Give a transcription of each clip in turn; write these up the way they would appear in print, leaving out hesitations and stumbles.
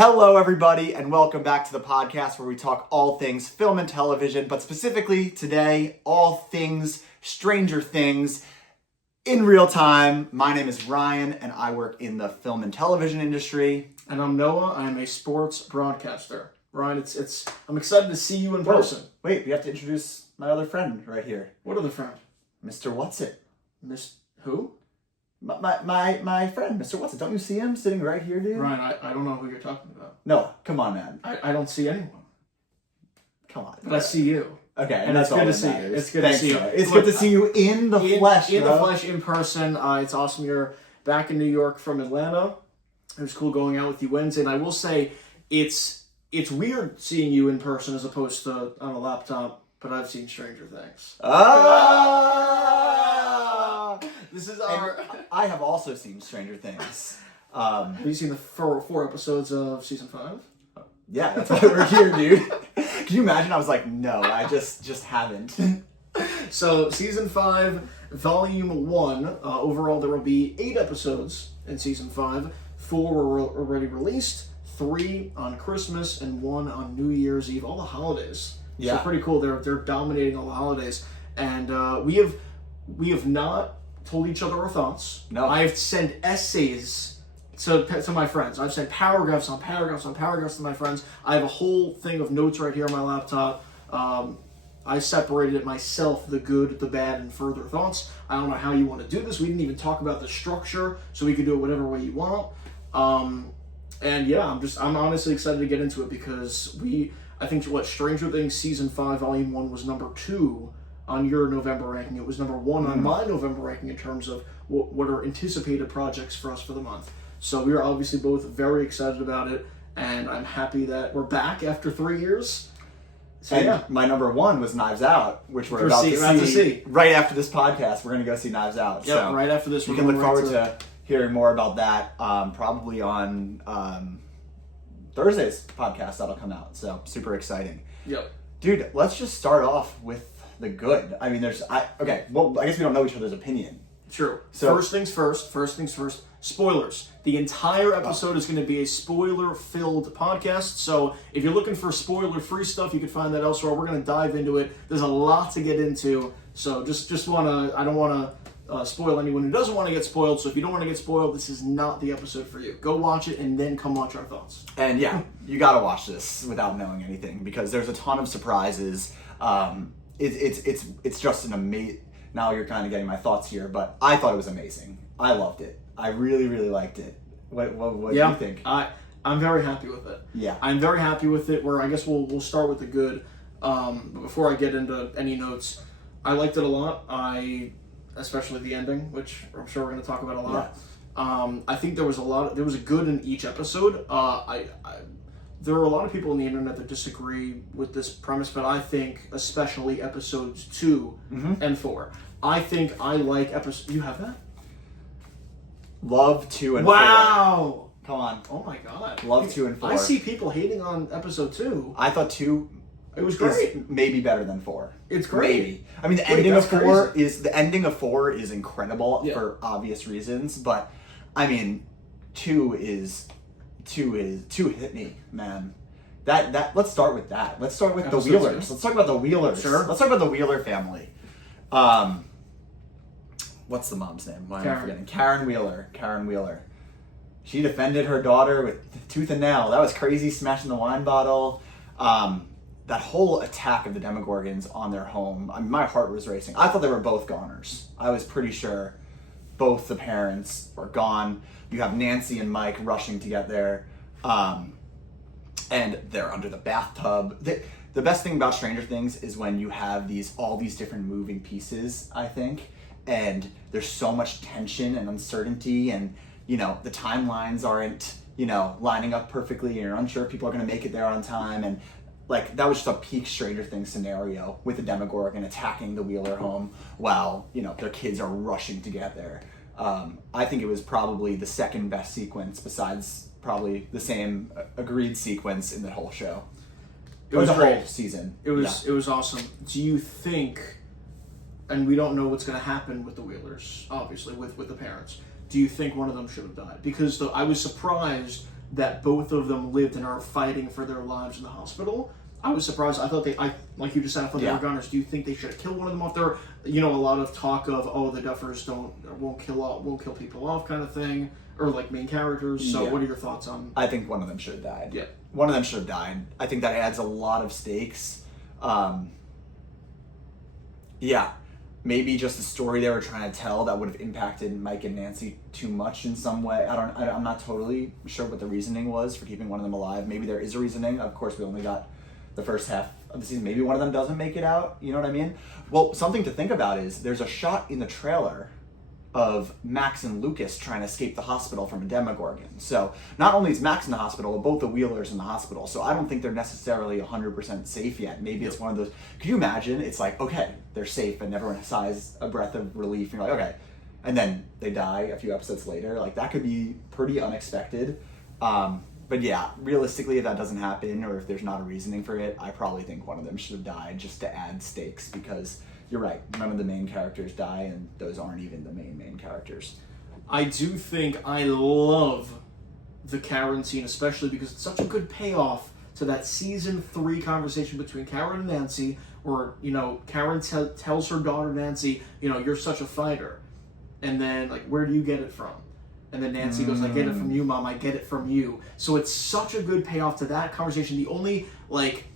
Hello, everybody, and welcome back to the podcast where we talk all things film and television, but specifically today, all things Stranger Things in real time. My name is Ryan, and I work in the film and television industry. And I'm Noah. I'm a sports broadcaster. Ryan, I'm excited to see you in person. Wait, we have to introduce my other friend right here. What other friend? Mr. Whatsit. Miss who? My friend, Mr. Whatsit. Don't you see him sitting right here, dude? Ryan, I don't know who you're talking about. No, come on, man. I don't see anyone. Come on. But I see you. Okay, and that's it's all good that to see you. matters. It's good to see you. It's good to see you in the flesh, In bro. the flesh, in person. It's awesome you're back in New York from Atlanta. It was cool going out with you Wednesday. And I will say, it's weird seeing you in person as opposed to on a laptop, but I've seen Stranger Things. This is our... I have also seen Stranger Things. Have you seen the four episodes of season 5? Yeah, that's why we're here, dude. Can you imagine? I was like, no, I just haven't. So, season 5, volume 1. Overall, there will be 8 episodes in season 5. 4 were already released, 3 on Christmas, and 1 on New Year's Eve. All the holidays. Yeah. So pretty cool. They're dominating all the holidays. And we have not told each other our thoughts. No. I have sent essays to my friends. I've sent paragraphs on paragraphs on paragraphs to my friends. I have a whole thing of notes right here on my laptop. I separated it myself, the good, the bad, and further thoughts. I don't know how you want to do this. We didn't even talk about the structure, so we could do it whatever way you want. And yeah, I'm honestly excited to get into it because I think Stranger Things season 5, volume 1 was number 2 on your November ranking. It was number 1 on my November ranking in terms of what are anticipated projects for us for the month. So we are obviously both very excited about it, and I'm happy that we're back after 3 years. So And yeah, my number 1 was Knives Out, which we're about to see. Right after this podcast, we're going to go see Knives Out. yeah. So Right after this, you can look forward to hearing more about that probably on Thursday's podcast that'll come out. So super exciting. Yep. Dude, let's just start off with the good. I mean, I guess we don't know each other's opinion. True. So- First things first. Spoilers. The entire episode is going to be a spoiler-filled podcast. So if you're looking for spoiler-free stuff, you can find that elsewhere. We're going to dive into it. There's a lot to get into. So I don't want to spoil anyone who doesn't want to get spoiled. So if you don't want to get spoiled, this is not the episode for you. Go watch it and then come watch our thoughts. And yeah, you got to watch this without knowing anything because there's a ton of surprises. It's just an amazing. Now you're kind of getting my thoughts here, but I thought it was amazing. I loved it. I really, really liked it. What do you think? I'm very happy with it. Yeah. I'm very happy with it. Where I guess we'll start with the good. But before I get into any notes, I liked it a lot. Especially the ending, which I'm sure we're going to talk about a lot. Yeah. I think there was a good in each episode. There are a lot of people on the internet that disagree with this premise, but I think especially episodes 2 and 4. I think I like episode. You have that? Love 2 and 4. Wow! Come on. Oh my god. Love 2 and 4. I see people hating on episode 2. I thought 2 It was great. is maybe better than 4. It's great. Maybe. I mean, the ending of 4 is incredible for obvious reasons, but I mean, 2 hit me, man. That let's start with that. Let's start with the Wheelers. Let's talk about the Wheelers. Sure. Let's talk about the Wheeler family. What's the mom's name? Why am I forgetting? Karen Wheeler. She defended her daughter with tooth and nail. That was crazy, smashing the wine bottle. That whole attack of the Demogorgons on their home, I mean, my heart was racing. I thought they were both goners. I was pretty sure both the parents were gone. You have Nancy and Mike rushing to get there, and they're under the bathtub. The best thing about Stranger Things is when you have all these different moving pieces, I think, and there's so much tension and uncertainty, and the timelines aren't lining up perfectly, and you're unsure if people are going to make it there on time, and like that was just a peak Stranger Things scenario with the Demogorgon attacking the Wheeler home while their kids are rushing to get there. I think it was probably the second best sequence besides probably the same agreed sequence in the whole show. It was the great. Whole season. It was awesome. Do you think, and we don't know what's going to happen with the Wheelers, obviously, with the parents, do you think one of them should have died? Because I was surprised that both of them lived and are fighting for their lives in the hospital. I was surprised. I thought like you just said, I thought they were gunners. Do you think they should have killed one of them off there? You know, a lot of talk of, oh, the Duffers won't kill people off kind of thing, or like main characters. So what are your thoughts on? I think one of them should have died. Yeah. One of them should have died. I think that adds a lot of stakes. Maybe just the story they were trying to tell that would have impacted Mike and Nancy too much in some way. I'm not totally sure what the reasoning was for keeping one of them alive. Maybe there is a reasoning. Of course, we only got the first half of the season. Maybe one of them doesn't make it out. You know what I mean? Well, something to think about is there's a shot in the trailer of Max and Lucas trying to escape the hospital from a Demogorgon. So not only is Max in the hospital, but both the Wheelers in the hospital. So I don't think they're necessarily 100% safe yet. Maybe it's one of those. Could you imagine? It's like, okay, they're safe, and everyone sighs a breath of relief. And you're like, okay, and then they die a few episodes later. Like that could be pretty unexpected. But yeah, realistically, if that doesn't happen, or if there's not a reasoning for it, I probably think one of them should have died just to add stakes, because you're right, none of the main characters die, and those aren't even the main characters. I do think I love the Karen scene, especially because it's such a good payoff to that season 3 conversation between Karen and Nancy, where, you know, Karen tells her daughter Nancy, you know, you're such a fighter. And then, like, where do you get it from? And then Nancy goes, I get it from you, Mom, I get it from you. So it's such a good payoff to that conversation. The only, like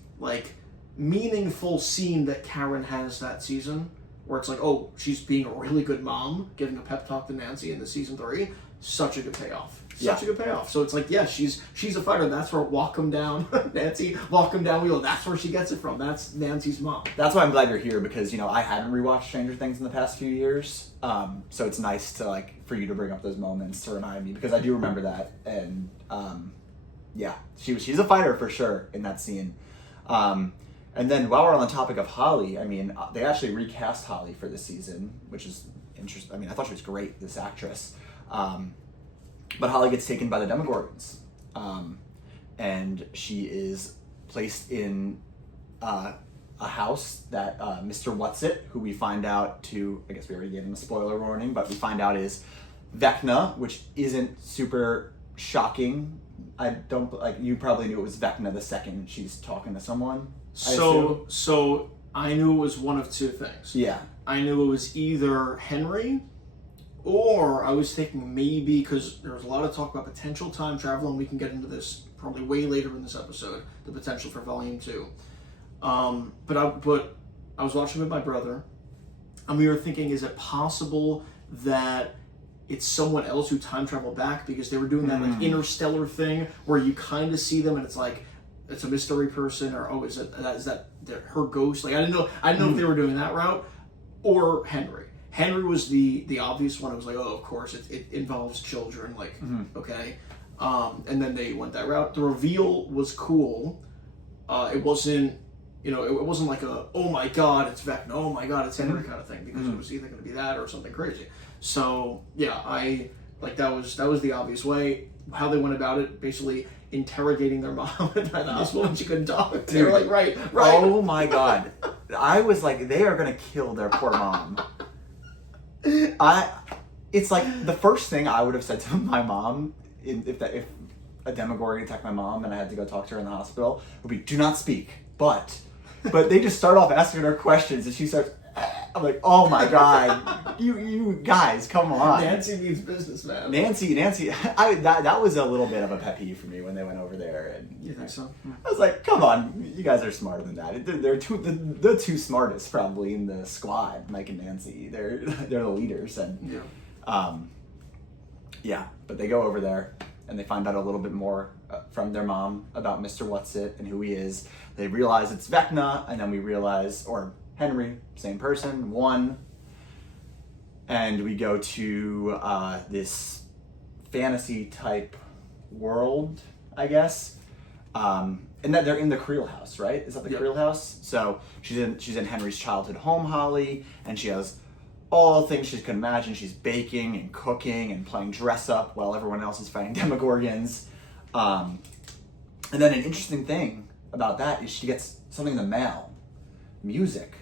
meaningful scene that Karen has that season, where it's like, oh, she's being a really good mom, giving a pep talk to Nancy in the season 3, such a good payoff. Such a good payoff. So it's like, yeah, she's a fighter. That's where walk 'em down, Nancy, walk 'em down wheel. That's where she gets it from. That's Nancy's mom. That's why I'm glad you're here, because, you know, I hadn't rewatched Stranger Things in the past few years. So it's nice to, like, for you to bring up those moments to remind me, because I do remember that. And she's a fighter for sure in that scene. And then while we're on the topic of Holly, I mean, they actually recast Holly for this season, which is interesting. I mean, I thought she was great, this actress. But Holly gets taken by the Demogorgons. And she is placed in a house that Mr. Whatsit, who we find out to, I guess we already gave him a spoiler warning, but we find out is Vecna, which isn't super shocking. I don't, like, you probably knew it was Vecna the second she's talking to someone. So I knew it was one of two things. Yeah. I knew it was either Henry, or I was thinking maybe, because there was a lot of talk about potential time travel, and we can get into this probably way later in this episode, the potential for Volume 2. But I was watching with my brother, and we were thinking, is it possible that it's someone else who time traveled back? Because they were doing that like interstellar thing where you kind of see them and it's like, it's a mystery person, or is that her ghost? Like I didn't know if they were doing that route, or Henry. Henry was the obvious one. I was like, oh, of course, it involves children. Like, okay. And then they went that route. The reveal was cool. It wasn't, it wasn't like a, oh my God, it's Vecna, oh my God, it's Henry kind of thing, because it was either going to be that or something crazy. So yeah, that was the obvious way. How they went about it, basically interrogating their mom at the hospital when she couldn't talk. They were like, right. Oh my God. I was like, they are going to kill their poor mom. It's like the first thing I would have said to my mom if a Demogorgon attacked my mom and I had to go talk to her in the hospital would be, do not speak. But they just start off asking her questions, and she starts, I'm like, oh my God, you guys, come on. Nancy means business, man. Nancy, that was a little bit of a pet peeve for me when they went over there. And you think so? I was like, come on, you guys are smarter than that. They're the two smartest probably in the squad, Mike and Nancy. They're the leaders, and but they go over there and they find out a little bit more from their mom about Mr. Whatsit and who he is. They realize it's Vecna, and then we realize, or Henry, same person, one. And we go to this fantasy type world, I guess. And that they're in the Creel house, right? Is that the Creel house? So she's in Henry's childhood home, Holly, and she has all the things she can imagine. She's baking and cooking and playing dress up while everyone else is fighting Demogorgons. And then an interesting thing about that is she gets something in the mail. Music.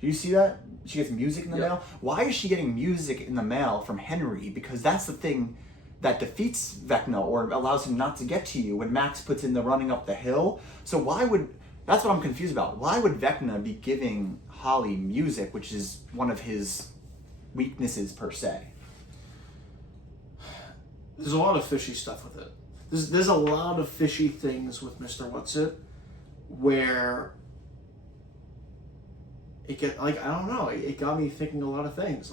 Do you see that? She gets music in the mail. Why is she getting music in the mail from Henry? Because that's the thing that defeats Vecna or allows him not to get to you when Max puts in the running up the hill. So that's what I'm confused about. Why would Vecna be giving Holly music, which is one of his weaknesses per se? There's a lot of fishy stuff with it. There's a lot of fishy things with Mr. What's-It where it got me thinking a lot of things.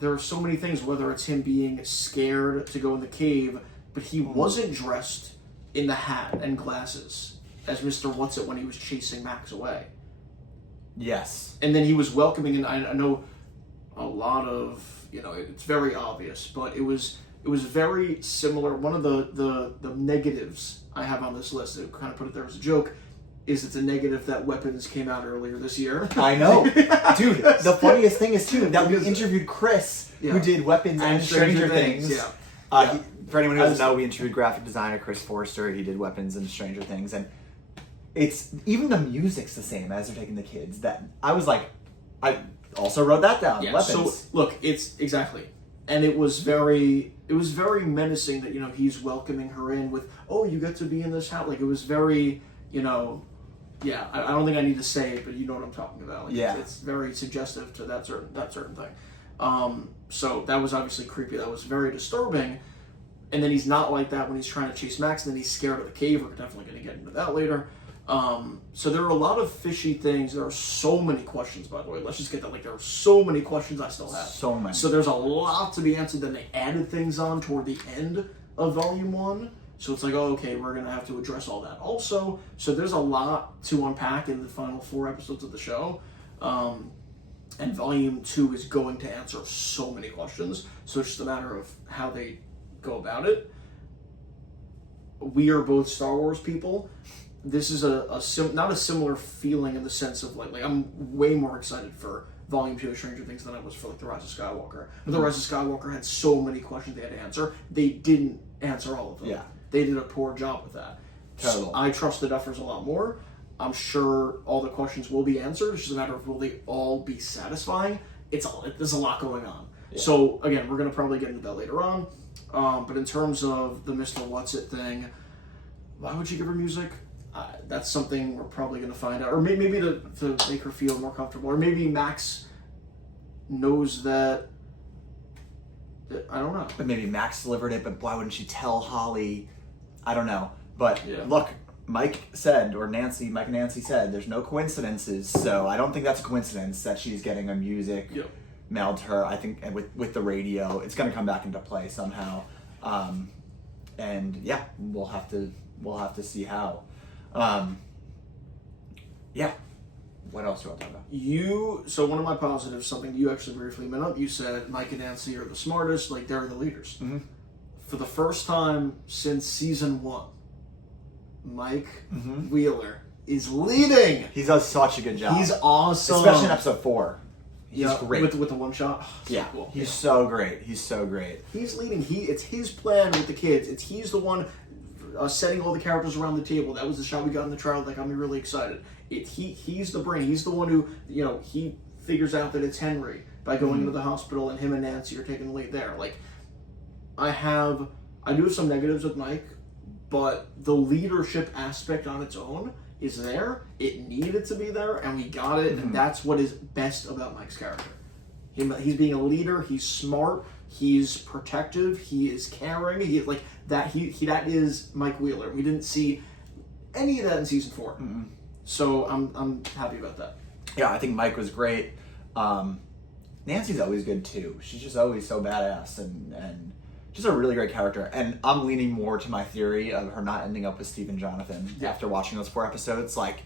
There are so many things, whether it's him being scared to go in the cave, but he wasn't dressed in the hat and glasses as Mr. What's-It when he was chasing Max away. Yes. And then he was welcoming, and I know a lot of, it's very obvious, but it was very similar. One of the negatives I have on this list, I kind of put it there as a joke, is it's a negative that Weapons came out earlier this year. I know. Dude, the funniest thing is, too, that we interviewed Chris, who did Weapons and Stranger Things. Yeah. For anyone who doesn't know, we interviewed graphic designer Chris Forrester. He did Weapons and Stranger Things. And even the music's the same as they're taking the kids. That I was like, I also wrote that down. Yeah, Weapons. so, look, it's exactly. And it was very menacing that, he's welcoming her in with, oh, you get to be in this house. Like, it was very, yeah, I don't think I need to say it, but you know what I'm talking about. Like, yeah. It's very suggestive to that certain thing. So that was obviously creepy. That was very disturbing. And then he's not like that when he's trying to chase Max, and then he's scared of the cave. We're definitely going to get into that later. So there are a lot of fishy things. There are so many questions, by the way. Let's just get that. Like, there are so many questions I still have. So many. So there's a lot to be answered. Then they added things on toward the end of Volume 1. So it's like, oh, okay, we're going to have to address all that also. So there's a lot to unpack in the final 4 episodes of the show. And Volume 2 is going to answer so many questions. So it's just a matter of how they go about it. We are both Star Wars people. This is not a similar feeling in the sense of like I'm way more excited for Volume 2 of Stranger Things than I was for The Rise of Skywalker. But The Rise of Skywalker had so many questions they had to answer. They didn't answer all of them. Yeah. They did a poor job with that. Totally. So I trust the Duffers a lot more. I'm sure all the questions will be answered. It's just a matter of will they all be satisfying. There's a lot going on. Yeah. So again, we're going to probably get into that later on. But in terms of the Mr. What's-It thing, why would you give her music? That's something we're probably going to find out. Or maybe to make her feel more comfortable. Or maybe Max knows that... I don't know. But maybe Max delivered it, but why wouldn't she tell Holly? I don't know. But look, Mike and Nancy said there's no coincidences, so I don't think that's a coincidence that she's getting a music mailed to her. I think with the radio, it's going to come back into play somehow. And yeah, we'll have to see how. What else do I want to talk about? So one of my positives, something you actually briefly meant up, you said Mike and Nancy are the smartest, like they're the leaders. Mm-hmm. For the first time since season 1, Mike Wheeler is leading. He does such a good job. He's awesome. Especially in episode 4. He's great. With the one shot. Oh, yeah, cool. He's so great. He's so great. He's leading. It's his plan with the kids. He's the one setting all the characters around the table. That was the shot we got in the trial that got me really excited. He's the brain. He's the one who, he figures out that it's Henry by going into the hospital, and him and Nancy are taking the lead there. Like, I do have some negatives with Mike, but the leadership aspect on its own is there. It needed to be there, and we got it, and that's what is best about Mike's character. He's being a leader. He's smart. He's protective. He is caring. He like that. That is Mike Wheeler. We didn't see any of that in season 4, so I'm happy about that. Yeah, I think Mike was great. Nancy's always good too. She's just always so badass and just a really great character. And I'm leaning more to my theory of her not ending up with Steve and Jonathan after watching those 4 episodes. Like,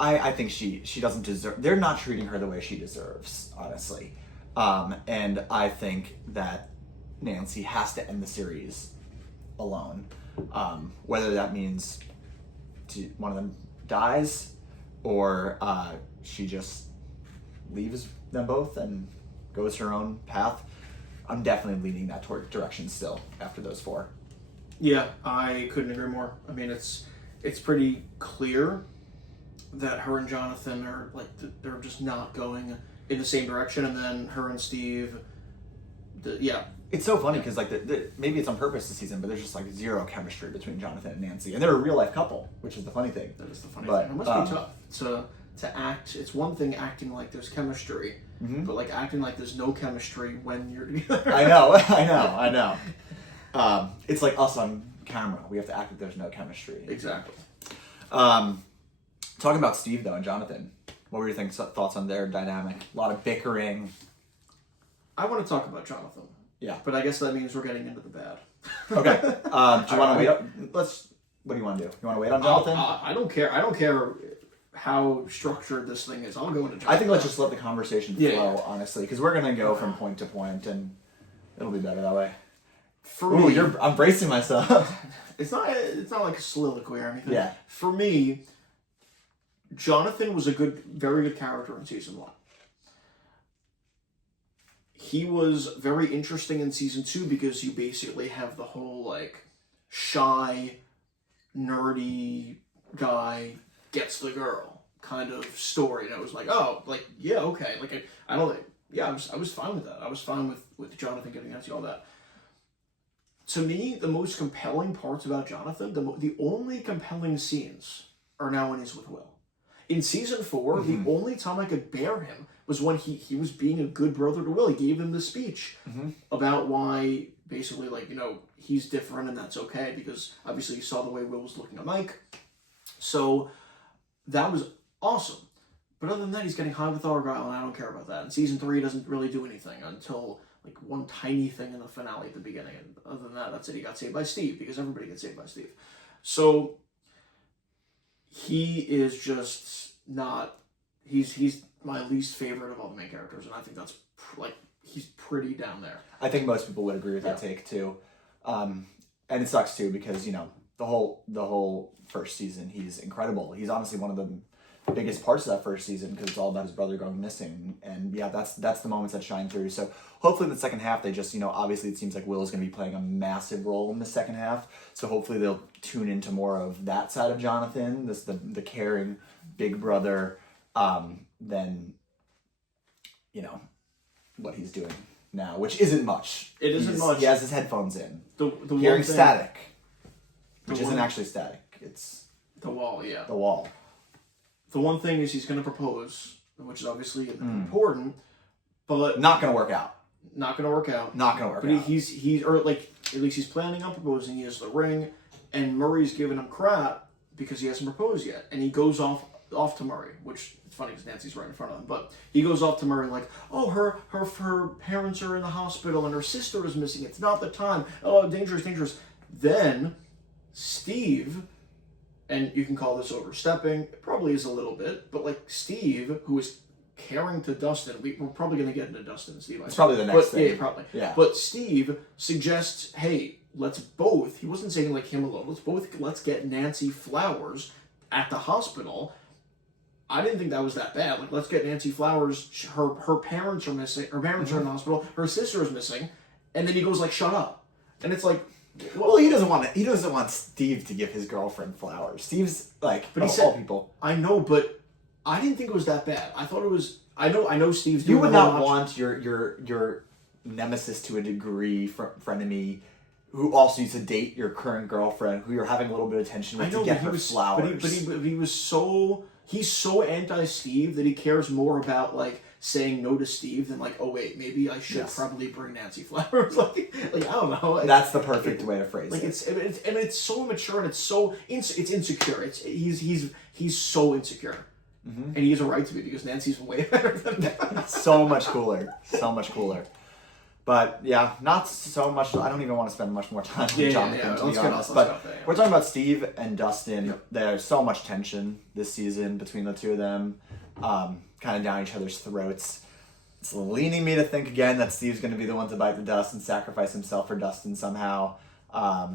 I think she doesn't deserve. They're not treating her the way she deserves, honestly. And I think that Nancy has to end the series alone. Whether that means one of them dies or she just leaves them both and goes her own path. I'm definitely leaning that direction still after those 4. Yeah, I couldn't agree more. I mean, it's pretty clear that her and Jonathan are they're just not going in the same direction, and then her and Steve Yeah. It's so funny because like maybe it's on purpose this season, but there's just like zero chemistry between Jonathan and Nancy, and they're a real life couple, which is the funny thing. That is the funny thing. It must be tough to act. It's one thing acting like there's chemistry, but like acting like there's no chemistry when you're together. I know. It's like us on camera. We have to act like there's no chemistry. Exactly. Talking about Steve though and Jonathan, what were your thoughts on their dynamic? A lot of bickering. I want to talk about Jonathan. Yeah. But I guess that means we're getting into the bad. Okay. Do you want to wait up? What do you want to do? You want to wait on Jonathan? I don't care. I don't care how structured this thing is. I'll go into Jonathan. I think let's just let the conversation flow, honestly, because we're going to go from point to point, and it'll be better that way. For me, I'm bracing myself. It's not like a soliloquy or anything. Yeah. For me, Jonathan was very good character in season 1. He was very interesting in season 2 because you basically have the whole like shy, nerdy guy gets the girl kind of story. And I was like, oh, like yeah, okay, like I was fine with that. I was fine with Jonathan getting Nancy, all that. To me, the most compelling parts about Jonathan, the only compelling scenes are now when he's with Will. In season 4, the only time I could bear him was when he was being a good brother to Will. He gave him the speech about why, basically, like, you know, he's different and that's okay, because obviously you saw the way Will was looking at Mike. So that was awesome. But other than that, he's getting high with Argyle, and I don't care about that. In season 3, he doesn't really do anything until like one tiny thing in the finale at the beginning. And other than that, that's it. He got saved by Steve, because everybody gets saved by Steve. So he is just not... He's my least favorite of all the main characters, and I think that's he's pretty down there. I think most people would agree with that take too, and it sucks too because you know the whole first season he's incredible. He's honestly one of the biggest parts of that first season because it's all about his brother going missing, and yeah, that's the moments that shine through. So hopefully in the second half they just obviously it seems like Will is going to be playing a massive role in the second half. So hopefully they'll tune into more of that side of Jonathan, the caring big brother. Than what he's doing now, which isn't much. It isn't much. He has his headphones in. The hearing static, which isn't actually static. It's the wall. Yeah, the wall. The one thing is he's going to propose, which is obviously important, but not going to work out. Not going to work out. Not going to work out. But he's or like at least he's planning on proposing. He has the ring, and Murray's giving him crap because he hasn't proposed yet, and he goes off to Murray, which it's funny because Nancy's right in front of him, but he goes off to Murray like, oh, her parents are in the hospital and her sister is missing. It's not the time. Oh, dangerous. Then Steve, and you can call this overstepping, it probably is a little bit, but like Steve, who is caring to Dustin, we're probably going to get into Dustin and Steve. It's probably the next thing. Yeah, probably. Yeah. But Steve suggests, hey, let's both, he wasn't saying like him alone, let's get Nancy flowers at the hospital. I didn't think that was that bad. Like, let's get Nancy flowers. Her parents are missing. Her parents are in the hospital. Her sister is missing. And then he goes like, "Shut up." And it's like, well, he doesn't want Steve to give his girlfriend flowers. Steve's like, but he said, all people. I know, but I didn't think it was that bad. I thought it was. I know Steve's. You would not want your nemesis to a degree, frenemy, who also used to date your current girlfriend, who you're having a little bit of tension with, to get her flowers. But he was so. He's so anti-Steve that he cares more about, like, saying no to Steve than, like, oh, wait, maybe I should probably bring Nancy flowers. like, I don't know. Like, that's the perfect way to phrase it. It's so immature and it's insecure. He's so insecure. And he has a right to be because Nancy's way better than that. So much cooler. But yeah, not so much. I don't even want to spend much more time on Jonathan, to be honest. But we're talking about Steve and Dustin. Yep. There's so much tension this season between the two of them, kind of down each other's throats. It's leaning me to think again that Steve's going to be the one to bite the dust and sacrifice himself for Dustin somehow. I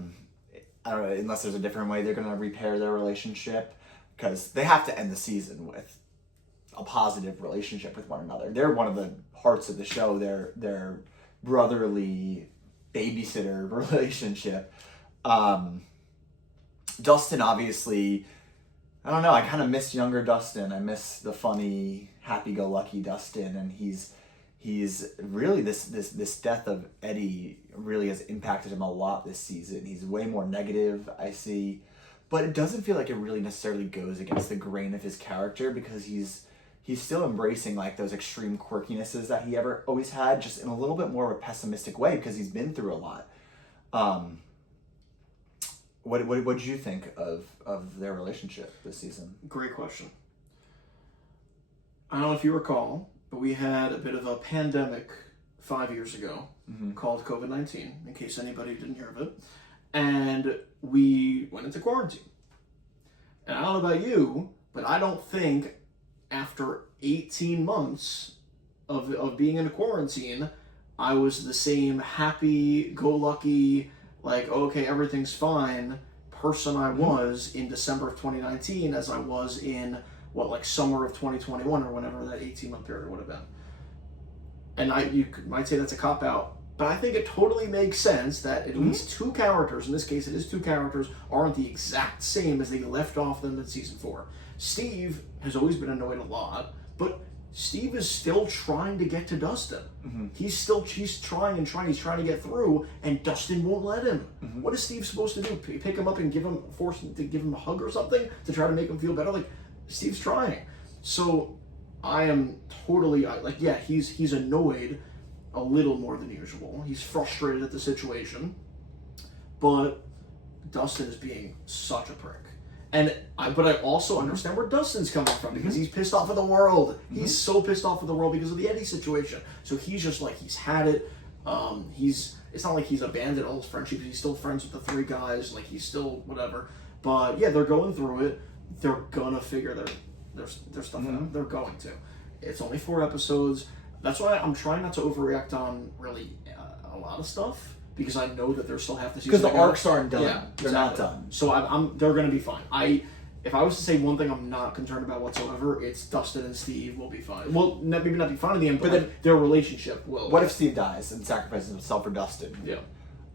don't know, unless there's a different way they're going to repair their relationship, because they have to end the season with a positive relationship with one another. They're one of the hearts of the show. They're brotherly babysitter relationship. Dustin, obviously, I don't know, I kind of miss younger Dustin. I miss the funny, happy-go-lucky Dustin, and he's he's really this death of Eddie really has impacted him a lot this season. He's way more negative, I see, but it doesn't feel like it really necessarily goes against the grain of his character, because he's still embracing like those extreme quirkinesses that he ever always had, just in a little bit more of a pessimistic way, because he's been through a lot. What did you think of their relationship this season? Great question. I don't know if you recall, but we had a bit of a pandemic 5 years ago called COVID-19, in case anybody didn't hear of it. And we went into quarantine. And I don't know about you, but I don't think after 18 months of being in a quarantine, I was the same happy-go-lucky, like, okay, everything's fine person I was in December of 2019 as I was in, summer of 2021 or whenever that 18-month period would have been. And you might say that's a cop-out, but I think it totally makes sense that at least two characters, in this case it is two characters, aren't the exact same as they left off them in season 4. Steve has always been annoyed a lot, but Steve is still trying to get to Dustin. He's trying to get through, and Dustin won't let him. What is Steve supposed to do? Pick him up and force him to give him a hug or something to try to make him feel better? Like, Steve's trying. So I am totally he's annoyed a little more than usual. He's frustrated at the situation, but Dustin is being such a prick. But I also understand where Dustin's coming from, because he's pissed off at the world. He's so pissed off at the world because of the Eddie situation. So he's just like, he's had it. It's not like he's abandoned all his friendships. He's still friends with the 3 guys. Like, he's still whatever. But yeah, they're going through it. They're gonna figure their stuff out. They're going to. It's only 4 episodes. That's why I'm trying not to overreact on really a lot of stuff, because I know that there's still half the season. Because the arcs aren't done. Yeah, they're not done. So they're going to be fine. If I was to say one thing I'm not concerned about whatsoever, it's Dustin and Steve will be fine. Well, maybe not be fine in the end, but then their relationship will. What if Steve dies and sacrifices himself for Dustin? Yeah.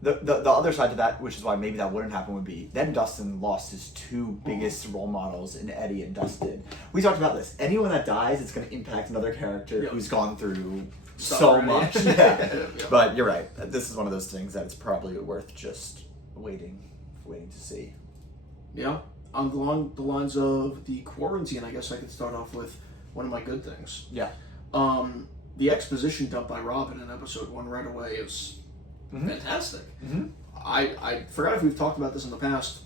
The other side to that, which is why maybe that wouldn't happen, would be then Dustin lost his 2 biggest role models in Eddie and Dustin. We talked about this. Anyone that dies, it's going to impact another character who's gone through so much. Yeah. But you're right. This is one of those things that it's probably worth just waiting to see. Yeah. Along the lines of the quarantine, I guess I could start off with one of my good things. Yeah. The exposition dump by Robin in episode 1 right away is fantastic. I forgot if we've talked about this in the past,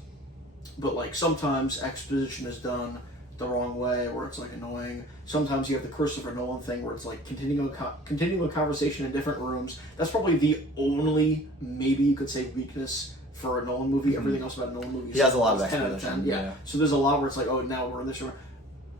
but like sometimes exposition is done the wrong way, where it's like annoying. Sometimes you have the Christopher Nolan thing where it's like continuing a conversation in different rooms. That's probably the only, maybe you could say, weakness for a Nolan movie. Everything else about Nolan movies, he has a lot of 10 out of 10. Yeah. So there's a lot where it's like, oh, now we're in this room.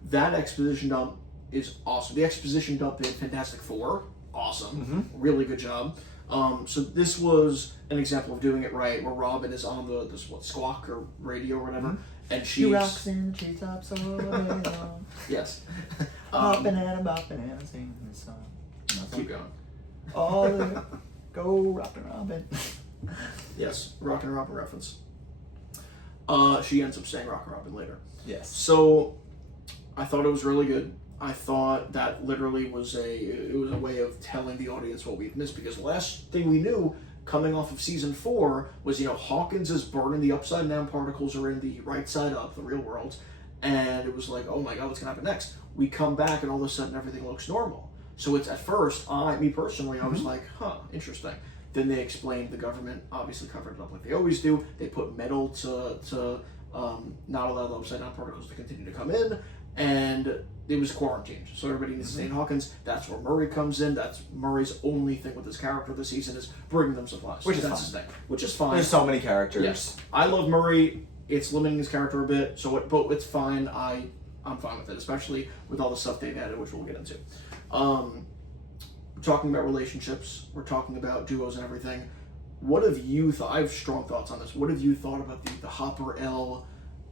That exposition dump is awesome. The exposition dump in Fantastic Four, awesome. Really good job. So this was an example of doing it right, where Robin is on this squawk or radio or whatever, and she rocks in the treetops all day long. Yes. Bopping and bopping and singing this song. Keep going. Oh, go Rockin' Robin. Yes, Rockin' Robin reference. She ends up saying Rockin' Robin later. Yes. So I thought it was really good. I thought that literally was a way of telling the audience what we've missed, because the last thing we knew coming off of season 4 was, Hawkins is burning the upside down particles are in the right side up, the real world, and it was like, oh my god, what's gonna happen next? We come back and all of a sudden everything looks normal. So it's, at first, me personally, I was like, interesting. Then they explained the government obviously covered it up like they always do. They put metal to not allow the upside down particles to continue to come in, and it was quarantined. So everybody needs to stay in Hawkins. That's where Murray comes in. That's Murray's only thing with this character this season, is bringing them supplies. Which is that's fine. his thing. Which is fine. There's so many characters. Yes. I love Murray. It's limiting his character a bit, but it's fine. I'm fine with it, especially with all the stuff they've added, which we'll get into. We're talking about relationships. We're talking about duos and everything. What have you thought? I have strong thoughts on this. What have you thought about the Hopper L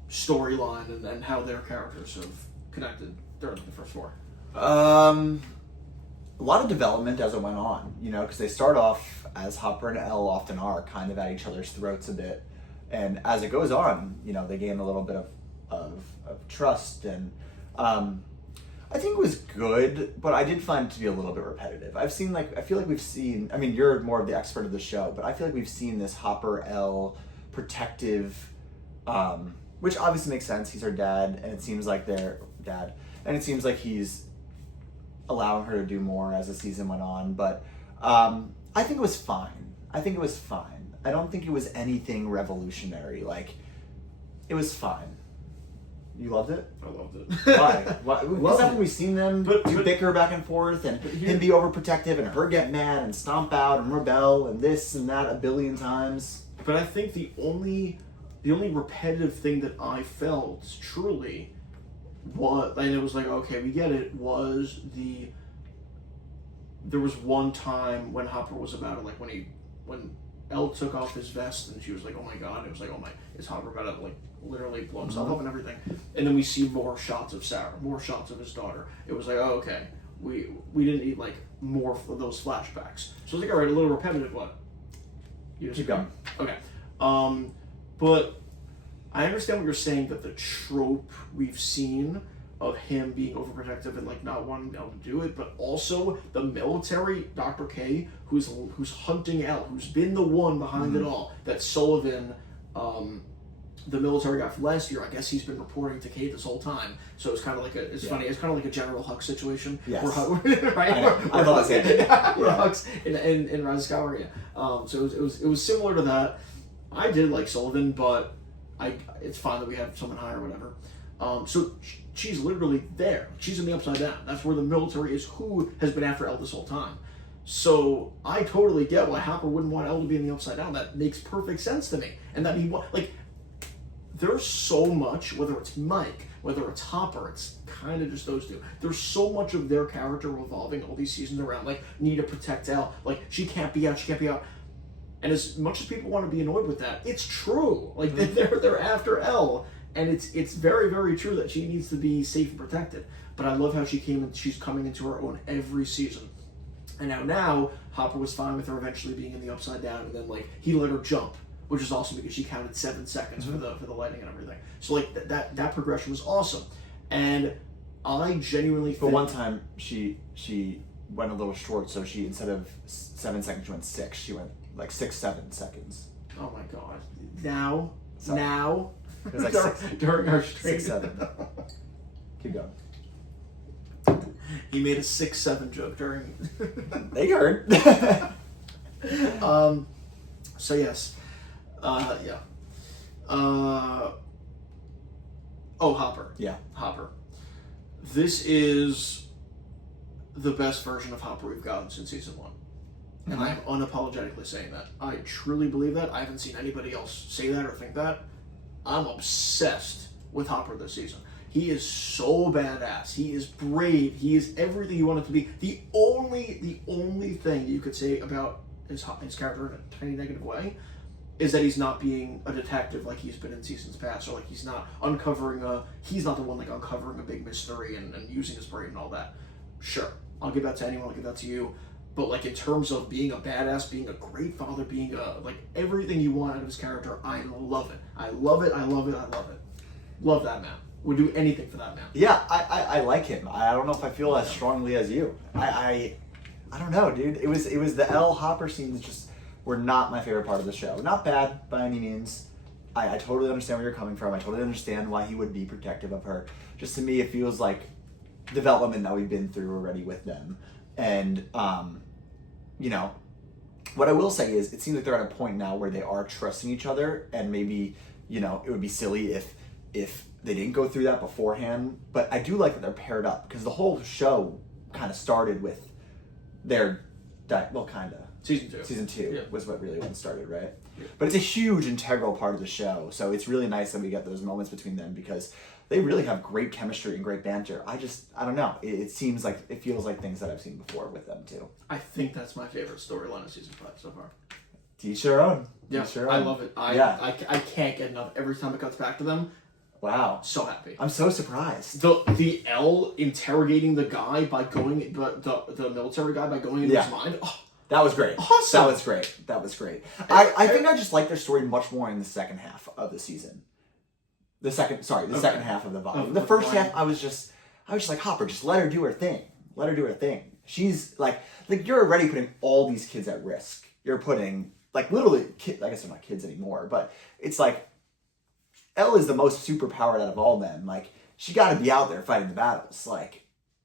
storyline and how their characters have connected during the first 4? A lot of development as it went on, because they start off, as Hopper and Elle often are, kind of at each other's throats a bit. And as it goes on, they gain a little bit of trust. And I I think it was good, but I did find it to be a little bit repetitive. I feel like we've seen, I mean, you're more of the expert of the show, but I feel like we've seen this Hopper L protective, which obviously makes sense. He's her dad, and it seems like their dad, and it seems like he's allowing her to do more as the season went on, but I think it was fine. I don't think it was anything revolutionary. Like, it was fine. You loved it? I loved it. Why? Because that when we've seen them do bicker back and forth, and him be overprotective, and her get mad and stomp out and rebel and this and that a billion times. But I think the only repetitive thing that I felt truly was, and it was like, okay, we get it, was there was one time when Hopper was about it, like when Elle took off his vest and she was like, oh my god, it was like, oh my, is Hopper about to like literally blow himself up and everything? And then we see more shots of Sarah, more shots of his daughter. It was like, oh, okay, we didn't need like more of those flashbacks. So I was like, all right, a little repetitive, what? You just keep going. Okay. But I understand what you're saying, that the trope we've seen of him being overprotective and like not wanting Elle to do it, but also the military, Dr. K, who's hunting Elle, who's been the one behind it all. That Sullivan, the military guy from last year, I guess he's been reporting to Kate this whole time. So it's kind of like funny. It's kind of like a General Hux situation. Yes. Right? I thought the same thing. Hux in Rise of Skywalker. Yeah. So it was similar to that. I did like Sullivan, but it's fine that we have someone higher or whatever. So she's literally there. She's in the Upside Down. That's where the military is, who has been after Elle this whole time. So I totally get why Hopper wouldn't want Elle to be in the Upside Down. That makes perfect sense to me. And that there's so much, whether it's Mike, whether it's Hopper, it's kind of just those two. There's so much of their character revolving all these seasons around, like, need to protect Elle. Like, she can't be out. And as much as people want to be annoyed with that, it's true. Like, they're after Elle. And it's very, very true that she needs to be safe and protected. But I love how she's coming into her own every season. And now Hopper was fine with her eventually being in the Upside Down, and then like he let her jump, which is awesome because she counted 7 seconds for the lighting and everything. So like that progression was awesome. And I genuinely But one time she went a little short, so she, instead of 7 seconds, she went 6. She went like 6-7 seconds. Oh my god. Now it was like during our stream. 6-7. Keep going. He made a 6-7 joke during. They heard. So yes. Yeah. Hopper. Yeah. Hopper. This is the best version of Hopper we've gotten since season 1. And I am unapologetically saying that. I truly believe that. I haven't seen anybody else say that or think that. I'm obsessed with Hopper this season. He is so badass. He is brave. He is everything you want it to be. The only thing you could say about his character in a tiny negative way is that he's not being a detective like he's been in seasons past, or like he's not he's not the one like uncovering a big mystery and using his brain and all that. Sure, I'll give that to anyone. I'll give that to you. But like in terms of being a badass, being a great father, being like everything you want out of his character, I love it. I love it. Love that man. Would do anything for that man. Yeah, I like him. I don't know if I feel as strongly as you. I don't know, dude. It was the Elle Hopper scenes just were not my favorite part of the show. Not bad by any means. I totally understand where you're coming from. I totally understand why he would be protective of her. Just to me, it feels like development that we've been through already with them. And what I will say is, it seems like they're at a point now where they are trusting each other, and maybe it would be silly if they didn't go through that beforehand. But I do like that they're paired up, because the whole show kind of started with their kind of season 2 was what really when started, right? Yeah. But it's a huge integral part of the show, so it's really nice that we get those moments between them, because they really have great chemistry and great banter. I don't know. It feels like things that I've seen before with them too. I think that's my favorite storyline of season 5 so far. To each their own. Yeah, I love it. I can't get enough. Every time it cuts back to them, wow, so happy. I'm so surprised. The Elle interrogating the guy by going, the military guy by going into his mind. Oh, that was great. Awesome. That was great. I think I just like their story much more in the second half of the season. The second half of the volume. The first half, I was just, I was just like, Hopper, just let her do her thing. Let her do her thing. She's like you're already putting all these kids at risk. You're putting, like, literally, I guess they're not kids anymore, but it's like, Elle is the most superpowered out of all men. Like, she got to be out there fighting the battles. Like,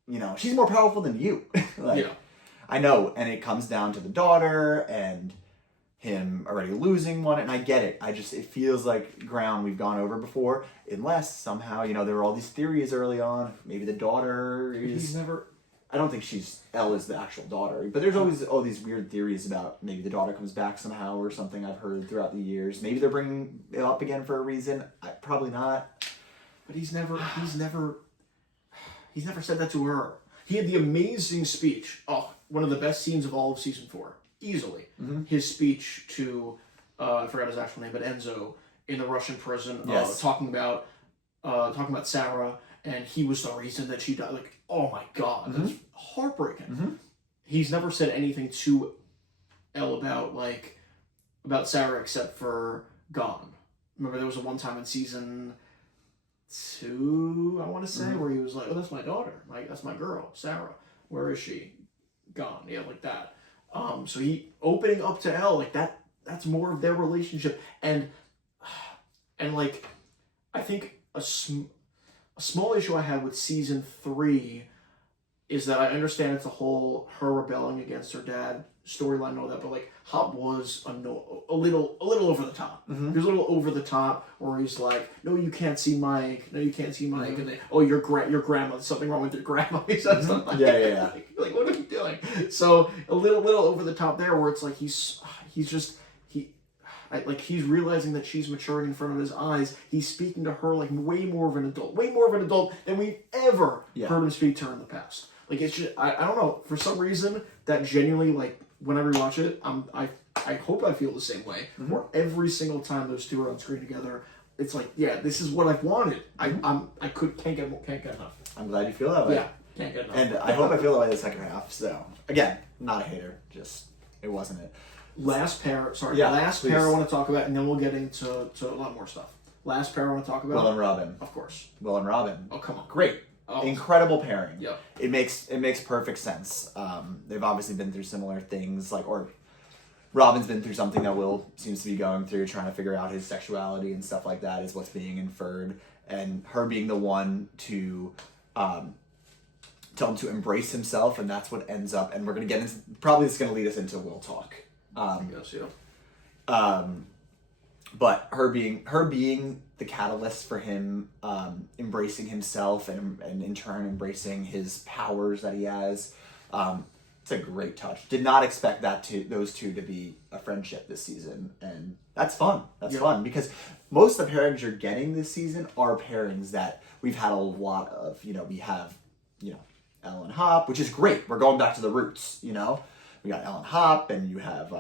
you know, she's more powerful than you. Like, Yeah. I know, and it comes down to the daughter and him already losing one, and I get it. It feels like ground we've gone over before, unless somehow, you know, there were all these theories early on. Maybe the daughter is... He's never... I don't think Elle is the actual daughter, but there's always all these weird theories about maybe the daughter comes back somehow or something I've heard throughout the years. Maybe they're bringing it up again for a reason. Probably not. But he's never said that to her. He had the amazing speech. Oh, one of the best scenes of all of season 4, easily. Mm-hmm. His speech to I forgot his actual name, but Enzo in the Russian prison, Yes. talking about Sarah, and he was the reason that she died. Like, oh my God, that's heartbreaking. Mm-hmm. He's never said anything to Elle about Sarah except for Gone. Remember, there was a one time in season 2, I want to say, where he was like, "Oh, that's my daughter. Like, that's my girl, Sarah. Where is she? Gone." Yeah, like that. So he opening up to Elle, like that. That's more of their relationship, and like, I think a small issue I had with season 3 is that I understand it's a whole her rebelling against her dad storyline and all that, but like Hop was a little over the top. Mm-hmm. He was a little over the top, where he's like, "No, you can't see Mike. No, you can't see Mike." Mm-hmm. And then, "Oh, your grandma. Something wrong with your grandma." He said something like, Yeah. like, what are you doing? So a little over the top there, where it's like he's realizing that she's maturing in front of his eyes. He's speaking to her like way more of an adult than we've ever heard him speak to her in the past. Like, it's just, I don't know, for some reason that genuinely, like, when I rewatch it, I hope I feel the same way. Mm-hmm. Where every single time those two are on screen together, it's like, yeah, this is what I've wanted. Mm-hmm. I can't get enough. I'm glad you feel that way. Yeah, can't get enough. And I hope I feel that way the second half. So, again, not a hater. Just, it wasn't it. Last pair please. I want to talk about, and then we'll get into a lot more stuff. Last pair I want to talk about. Will and Robin. Of course. Will and Robin. Oh, come on. Great. Oh. Incredible pairing. Yeah. It makes perfect sense. They've obviously been through similar things, or Robin's been through something that Will seems to be going through, trying to figure out his sexuality and stuff like that is what's being inferred. And her being the one to tell him to embrace himself, and that's what ends up, and we're going to get into, probably it's going to lead us into Will talk. I guess, yeah. But her being the catalyst for him embracing himself and in turn embracing his powers that he has, it's a great touch. Did not expect those two to be a friendship this season, and that's fun. That's fun because most of the pairings you're getting this season are pairings that we've had a lot of. You know, we have, Elle and Hop, which is great. We're going back to the roots. You know, we got Elle and Hop, and you have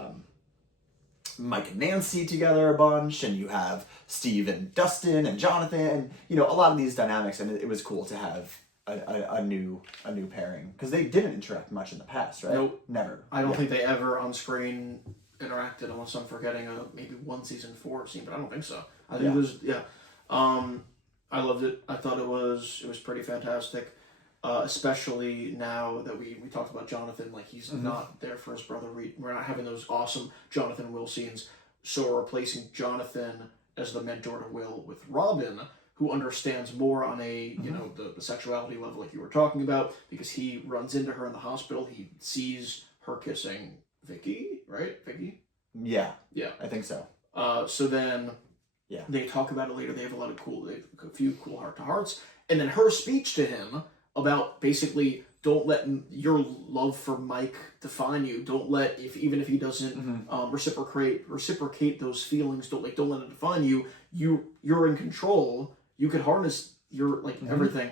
Mike and Nancy together a bunch, and you have Steve and Dustin and Jonathan, and a lot of these dynamics, and it was cool to have a new pairing because they didn't interact much in the past, right? Nope. Never. I don't think they ever on screen interacted, unless I'm forgetting maybe one season 4 scene, but I don't think so. I think it was I loved it. I thought it was pretty fantastic. Especially now that we talked about Jonathan, like he's not there for his brother. We're not having those awesome Jonathan and Will scenes. So we're replacing Jonathan as the mentor to Will with Robin, who understands more on a the sexuality level, like you were talking about, because he runs into her in the hospital. He sees her kissing Vicky, right? Vicky. Yeah. Yeah. I think so. So then, they talk about it later. They have a few cool heart-to-hearts, and then her speech to him about basically don't let your love for Mike define you. Don't let even if he doesn't reciprocate those feelings. Don't let it define you. You're in control. You can harness your everything.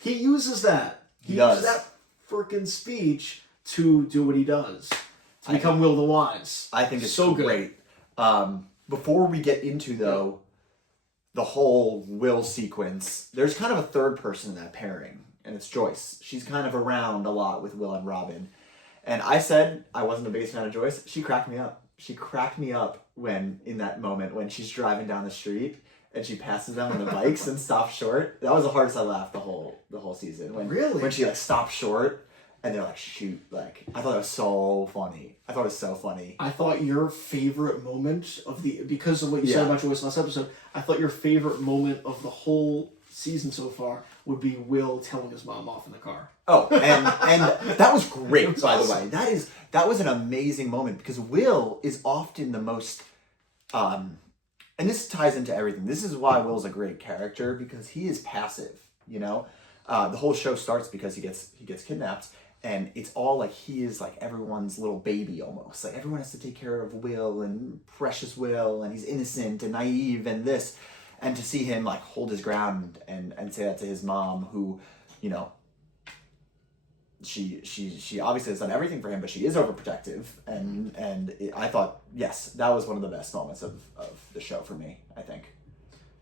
He uses that. He uses that freaking speech to do what he does. To become Will the Wise. I think it's so great. Before we get into the whole Will sequence, there's kind of a third person in that pairing. And it's Joyce. She's kind of around a lot with Will and Robin. And I said I wasn't the biggest fan of Joyce. She cracked me up. She cracked me up in that moment when she's driving down the street and she passes them on the bikes and stops short. That was the hardest I laughed the whole season. When she like stopped short and they're like, shoot, like I thought it was so funny. I thought your favorite moment because of what you said about Joyce last episode, I thought your favorite moment of the whole season so far would be Will telling his mom off in the car. Oh, and that was great, by the way. That was an amazing moment because Will is often the most and this ties into everything. This is why Will's a great character, because he is passive, you know? The whole show starts because he gets kidnapped, and it's all like he is like everyone's little baby almost. Like everyone has to take care of Will and precious Will, and he's innocent and naive and this. And to see him like hold his ground and say that to his mom, who, you know, she obviously has done everything for him, but she is overprotective. I thought, yes, that was one of the best moments of the show for me, I think.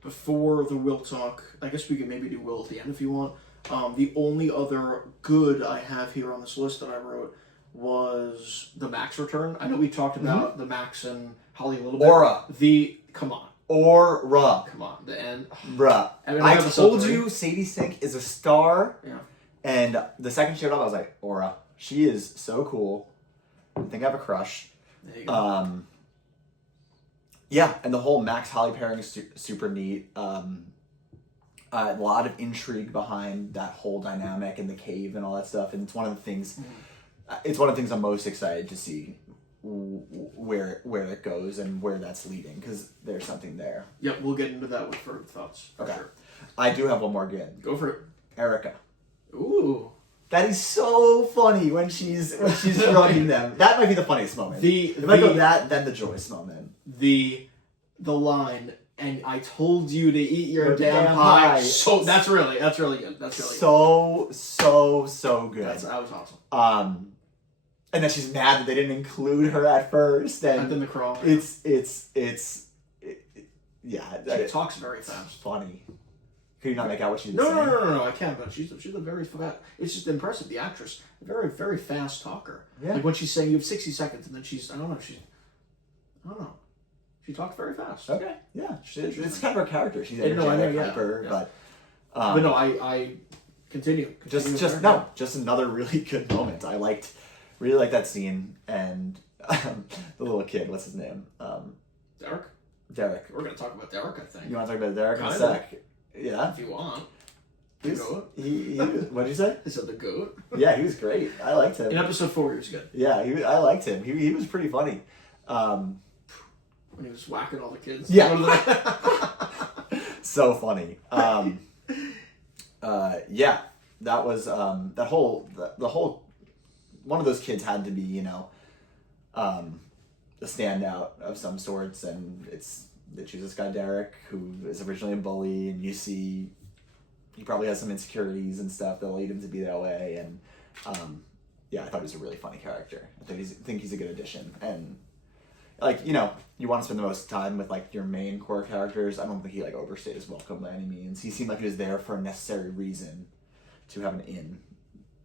Before the Will talk, I guess we could maybe do Will at the end if you want. The only other good I have here on this list that I wrote was the Max return. I know we talked about the Max and Holly a little bit. Aura. Come on. Aura. Come on. The end. Bruh. I told you Sadie Sink is a star. Yeah. And the second she showed up, I was like, Aura. She is so cool. I think I have a crush. There you go. Yeah, and the whole Max Holly pairing is super neat. A lot of intrigue behind that whole dynamic in the cave and all that stuff. And it's one of the things. It's one of the things I'm most excited to see where it goes and where that's leading, because there's something there. Yep, we'll get into that with further thoughts. Okay. Sure. I do have one more good. Go for it. Erica. Ooh. That is so funny when she's running them. That might be the funniest moment. It might go that, then the Joyce moment. The line, and I told you to eat your damn pie. So that's really good. That's really good. So good. That was awesome. And then she's mad that they didn't include her at first. And then the crawl. Yeah. She talks very fast. Funny. Could you not make out what she's saying? saying? No, I can't. But she's a very fast. It's just impressive. The actress, a very, very fast talker. Yeah. Like when she's saying you have 60 seconds, and then I don't know. She talks very fast. Okay. Yeah. It's kind of her character. She's hyper, but. But no, I continue. Just another really good moment. I really liked that scene, and the little kid. What's his name? Derek. We're gonna talk about Derek, I think. You want to talk about Derek in a sec? Yeah. If you want. The goat. What'd you say? I said the goat. Yeah, he was great. I liked him. In episode 4, he was good. Yeah, I liked him. He was pretty funny. When he was whacking all the kids. Yeah. So funny. Yeah, that was the whole one of those kids had to be, you know, a standout of some sorts, and they choose this guy Derek, who is originally a bully, and you see he probably has some insecurities and stuff that lead him to be that way, and yeah, I thought he was a really funny character. I think he's a good addition, and like, you know, you want to spend the most time with like your main core characters. I don't think he like overstayed his welcome by any means. He seemed like he was there for a necessary reason to have an in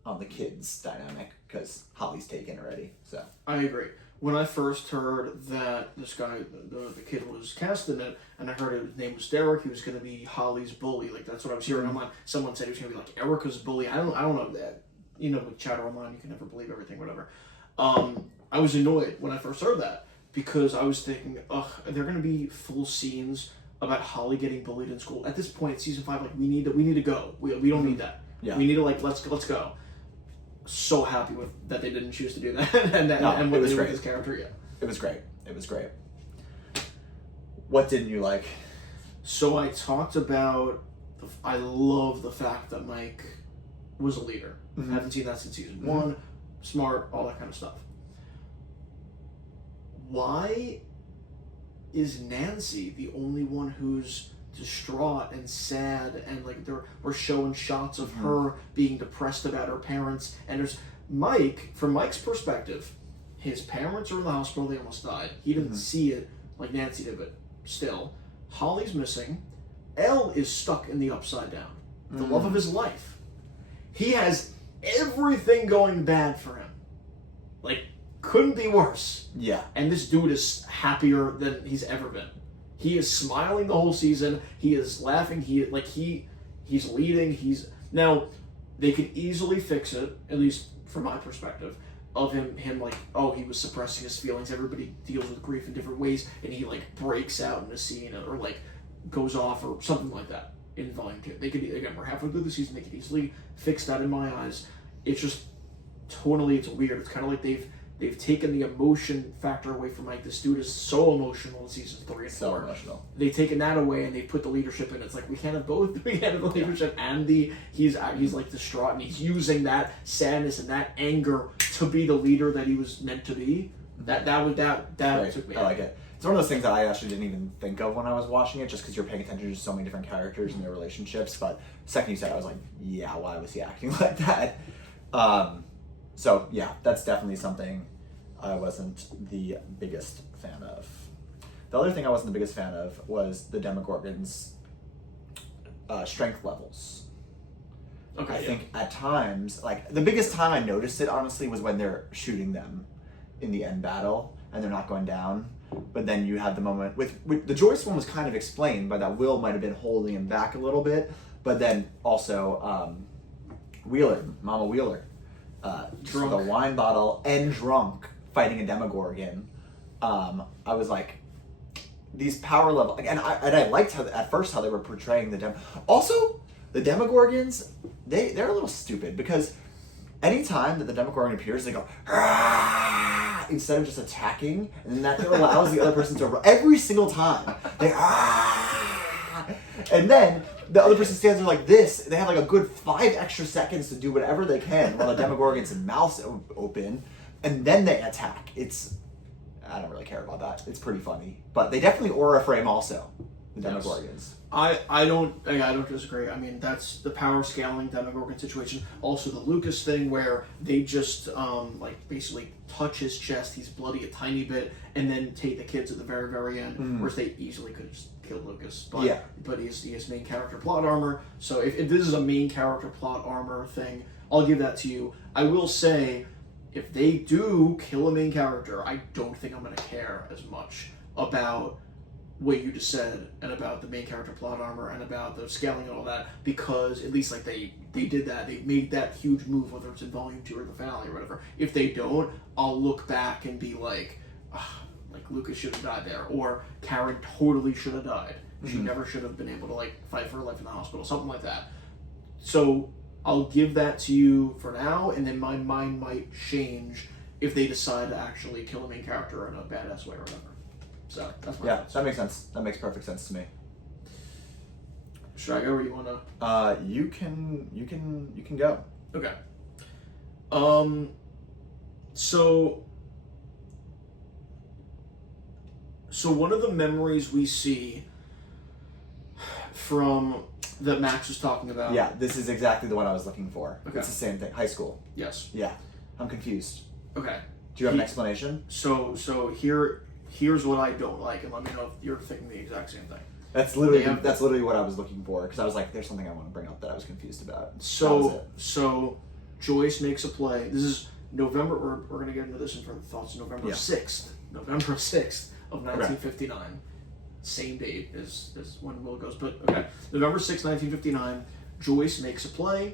on the kids dynamic, because Holly's taken already. So I agree. When I first heard that this guy, the kid was cast in it, and I heard his name was Derek, he was going to be Holly's bully. Like, that's what I was hearing online. Someone said he was going to be like Erica's bully. I don't know that. You know, with chatter online, you can never believe everything, whatever. I was annoyed when I first heard that, because I was thinking, ugh, they're going to be full scenes about Holly getting bullied in school. At this point, season 5, like, we need to go. We don't need that. Yeah. We need to, like, let's go. So happy with that they didn't choose to do that, and what they did with his character. Yeah, it was great. What didn't you like? So I talked about. I love the fact that Mike was a leader. Mm-hmm. I haven't seen that since season 1. Smart, all that kind of stuff. Why is Nancy the only one who's distraught and sad, and like we're showing shots of her being depressed about her parents, and there's Mike, from Mike's perspective, his parents are in the hospital, they almost died. He didn't see it like Nancy did, but still, Holly's missing. Elle is stuck in the upside down, the love of his life. He has everything going bad for him, like couldn't be worse. Yeah. And this dude is happier than he's ever been. He is smiling the whole season. He is laughing. He's leading. Now, they could easily fix it, at least from my perspective, of him like, oh, he was suppressing his feelings. Everybody deals with grief in different ways, and he like breaks out in a scene or like goes off or something like that in Volume 2. They could, again, we're halfway through the season. They could easily fix that in my eyes. It's just totally, it's weird. It's kind of like they've taken the emotion factor away from like this dude is so emotional in season 3 and 4. So emotional. They've taken that away and they put the leadership in. It's like we can't have both. We can't have the leadership and he's like distraught and he's using that sadness and that anger to be the leader that he was meant to be. That took me. I like it. It's one of those things that I actually didn't even think of when I was watching it, just because you're paying attention to so many different characters and their relationships. But the second you said it, I was like, yeah, why was he acting like that? So yeah, that's definitely something I wasn't the biggest fan of. The other thing I wasn't the biggest fan of was the Demogorgon's strength levels. Okay, I think at times, like the biggest time I noticed it honestly was when they're shooting them in the end battle and they're not going down. But then you had the moment with the Joyce one was kind of explained by that Will might have been holding him back a little bit, then also Wheeler, Mama Wheeler, just with a wine bottle and drunk fighting a Demogorgon. I was like, these power level, and I liked how at first how they were portraying the Also, the Demogorgons, they're a little stupid because anytime that the Demogorgon appears, they go "Argh!" instead of just attacking, and then that allows the other person to run. Every single time they "Argh!" And then the other person stands there like this. They have like a good 5 extra seconds to do whatever they can while the Demogorgon's mouth's open, and then they attack. I don't really care about that. It's pretty funny, but they definitely aura frame also the Demogorgons. I don't disagree. I mean, that's the power scaling Demogorgon situation. Also, the Lucas thing where they just like basically touch his chest. He's bloody a tiny bit, and then take the kids at the very, very end. Whereas they easily could have just killed Lucas. But he has main character plot armor. So if this is a main character plot armor thing, I'll give that to you. I will say, if they do kill a main character, I don't think I'm going to care as much about what you just said and about the main character plot armor and about the scaling and all that, because at least like they did that, they made that huge move, whether it's in Volume 2 or the finale or whatever. If they don't, I'll look back and be like Lucas should have died there, or Karen totally should have died. She never should have been able to like fight for her life in the hospital, something like that. So I'll give that to you for now, and then my mind might change if they decide to actually kill a main character in a badass way or whatever. So that's my that makes sense. That makes perfect sense to me. Should I go or you wanna? You can go. Okay. So one of the memories we see from that Max was talking about. Yeah, this is exactly the one I was looking for. Okay. It's the same thing. High school. Yes. Yeah. I'm confused. Okay. Do you have an explanation? So here's what I don't like, and let me know if you're thinking the exact same thing. That's literally what I was looking for, because I was like, there's something I want to bring up that I was confused about. So Joyce makes a play. This is November. We're gonna get into this in further thoughts. November 6th of 1959. Okay. Same date as when Will goes, but okay. November 6th, 1959. Joyce makes a play.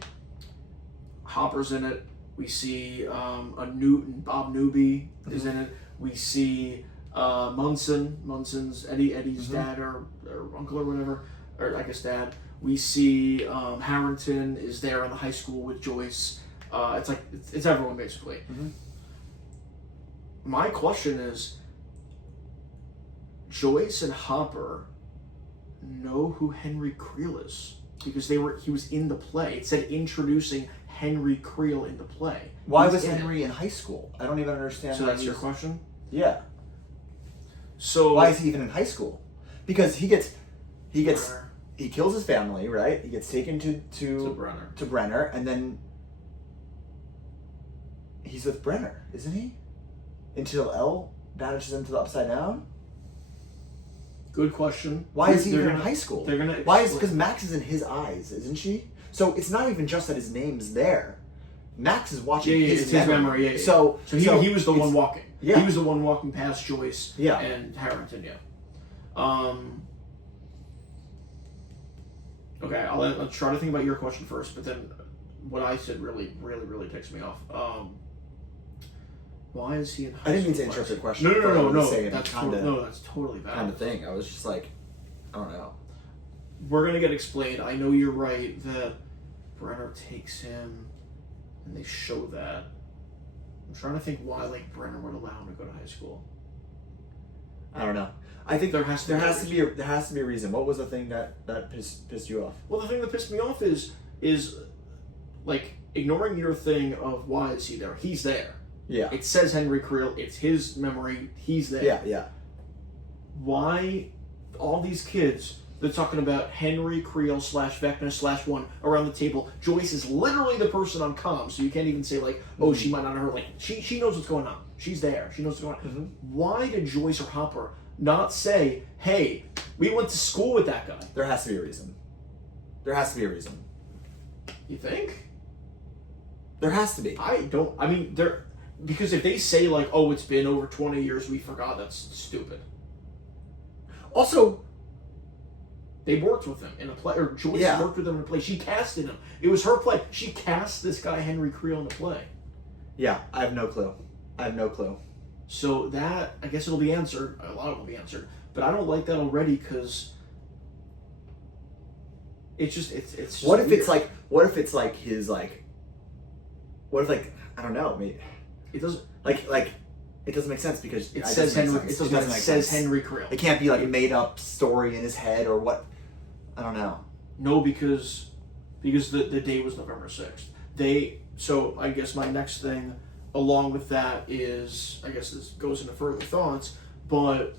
Hopper's in it. We see a Newton, Bob Newby is in it. We see Munson's Eddie's dad or uncle or whatever, or I guess dad. We see Harrington is there in the high school with Joyce. It's everyone basically. My question is, Joyce and Hopper know who Henry Creel is because he was in the play. It said introducing Henry Creel in the play. Why was Henry in high school? I don't even understand. So that's your question? Yeah. So why is he even in high school? Because he kills his family, right? He gets taken to Brenner, and then he's with Brenner, isn't he? Until Elle banishes him to the Upside Down. Good question. Why is he even in high school? Why is because Max is in his eyes, isn't she? So it's not even just that his name's there. Max is watching his memory. Yeah. So he was the one walking. Yeah. He was the one walking past Joyce Yeah. and Harrington, yeah. Okay, I'll try to think about your question first, but then what I said really ticks me off. Why is he in high school? I didn't mean to interrupt your question. No. That's totally valid. Kind of thing. I was just like, I don't know. We're gonna get explained. I know you're right that Brenner takes him, and they show that. I'm trying to think why like Brenner would allow him to go to high school. I don't know. I think there has to be a reason. What was the thing that pissed you off? Well, the thing that pissed me off is like ignoring your thing of why is he there? He's there. Yeah. It says Henry Creel. It's his memory. He's there. Yeah. Why all these kids? They're talking about Henry Creel / Vecna / one around the table. Joyce is literally the person on comm, so you can't even say like, oh, she might not have heard. Like she knows what's going on. She's there. She knows what's going on. Mm-hmm. Why did Joyce or Hopper not say, hey, we went to school with that guy? There has to be a reason. You think? There has to be. Because if they say like, oh, it's been over 20 years, we forgot, that's stupid. Also, they worked with him in a play, or Joyce worked with him in a play. She casted him. It was her play. She cast this guy Henry Creel in the play. Yeah, I have no clue. So that, I guess it'll be answered. A lot of it will be answered. But I don't like that already because it's just what if weird. it's like his like, what if like, I don't know, maybe it doesn't like it doesn't make sense because it says Henry. It says Henry Creel. It can't be like a made up story in his head or what. I don't know. No, because the date was November 6th. So I guess my next thing along with that is, I guess this goes into further thoughts, but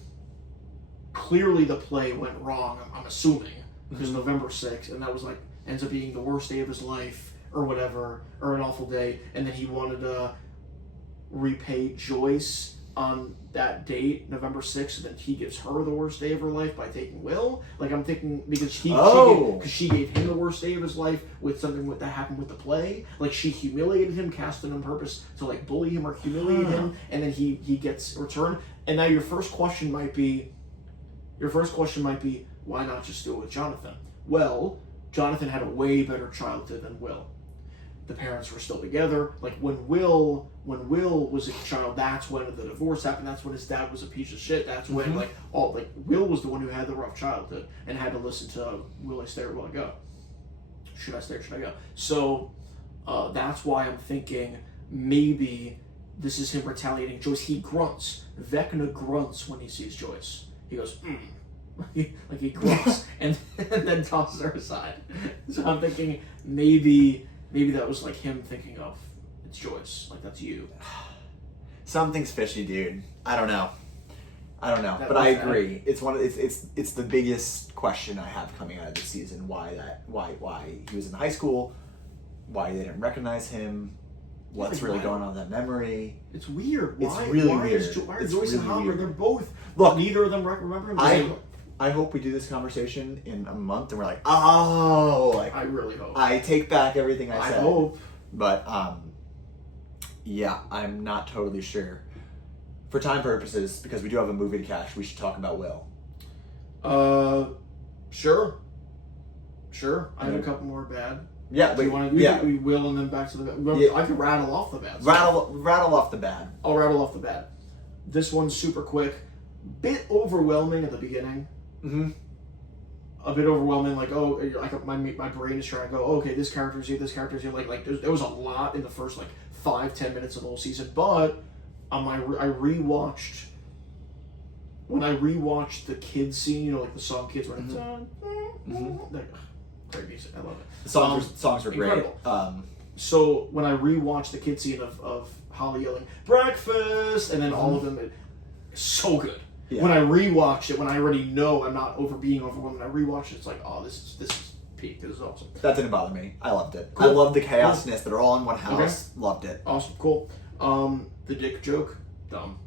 clearly the play went wrong, I'm assuming, because November 6th, and that was like, ends up being the worst day of his life, or whatever, or an awful day, and then he wanted to repay Joyce on that date, November 6th, and then he gives her the worst day of her life by taking Will. Like, I'm thinking, because she gave him the worst day of his life with something that happened with the play. Like, she humiliated him, cast it on purpose to, like, bully him or humiliate him, and then he gets returned. And now your first question might be, why not just do it with Jonathan? Well, Jonathan had a way better childhood than Will. The parents were still together. Like when Will was a child, that's when the divorce happened. That's when his dad was a piece of shit. That's when Will was the one who had the rough childhood and had to listen to will I stay or will I go? Should I stay or should I go? So that's why I'm thinking maybe this is him retaliating Joyce. He grunts. Vecna grunts when he sees Joyce. He goes, like he grunts and then tosses her aside. So I'm thinking maybe that was like him thinking of, it's Joyce, like that's you. Something's fishy, dude. I don't know. But I agree. It's it's the biggest question I have coming out of this season. Why he was in high school? Why they didn't recognize him? What's really going on in that memory? It's weird. It's really weird. Why are Joyce and Hopper? They're both. Look, neither of them remember him. I hope we do this conversation in a month and we're like, oh, like I really hope. I take back everything I said. I hope. But yeah, I'm not totally sure. For time purposes, because we do have a movie to catch, we should talk about Will. Sure. I have a couple more bad. Yeah, we will and then back to the bad. I could rattle off the bad. Rattle off the bad. I'll rattle off the bad. This one's super quick. Bit overwhelming at the beginning. Mm-hmm. A bit overwhelming, like my brain is trying to go, okay, this character's here, like there was a lot in the first like 5-10 minutes of the whole season, but when I rewatched the kids scene, like the song "Kids" when it's great music, I love it. The songs were incredible. Great. So when I rewatched the kids scene of Holly yelling "breakfast" and then all of them, it's so good. Yeah. When I rewatched it, when I already know I'm not being overwhelmed, when I rewatched it, it's like, oh, this is peak. This is awesome. That didn't bother me. I loved it. Cool. I loved the chaosness that are all in one house. Okay. Loved it. Awesome. Cool. The dick joke, dumb.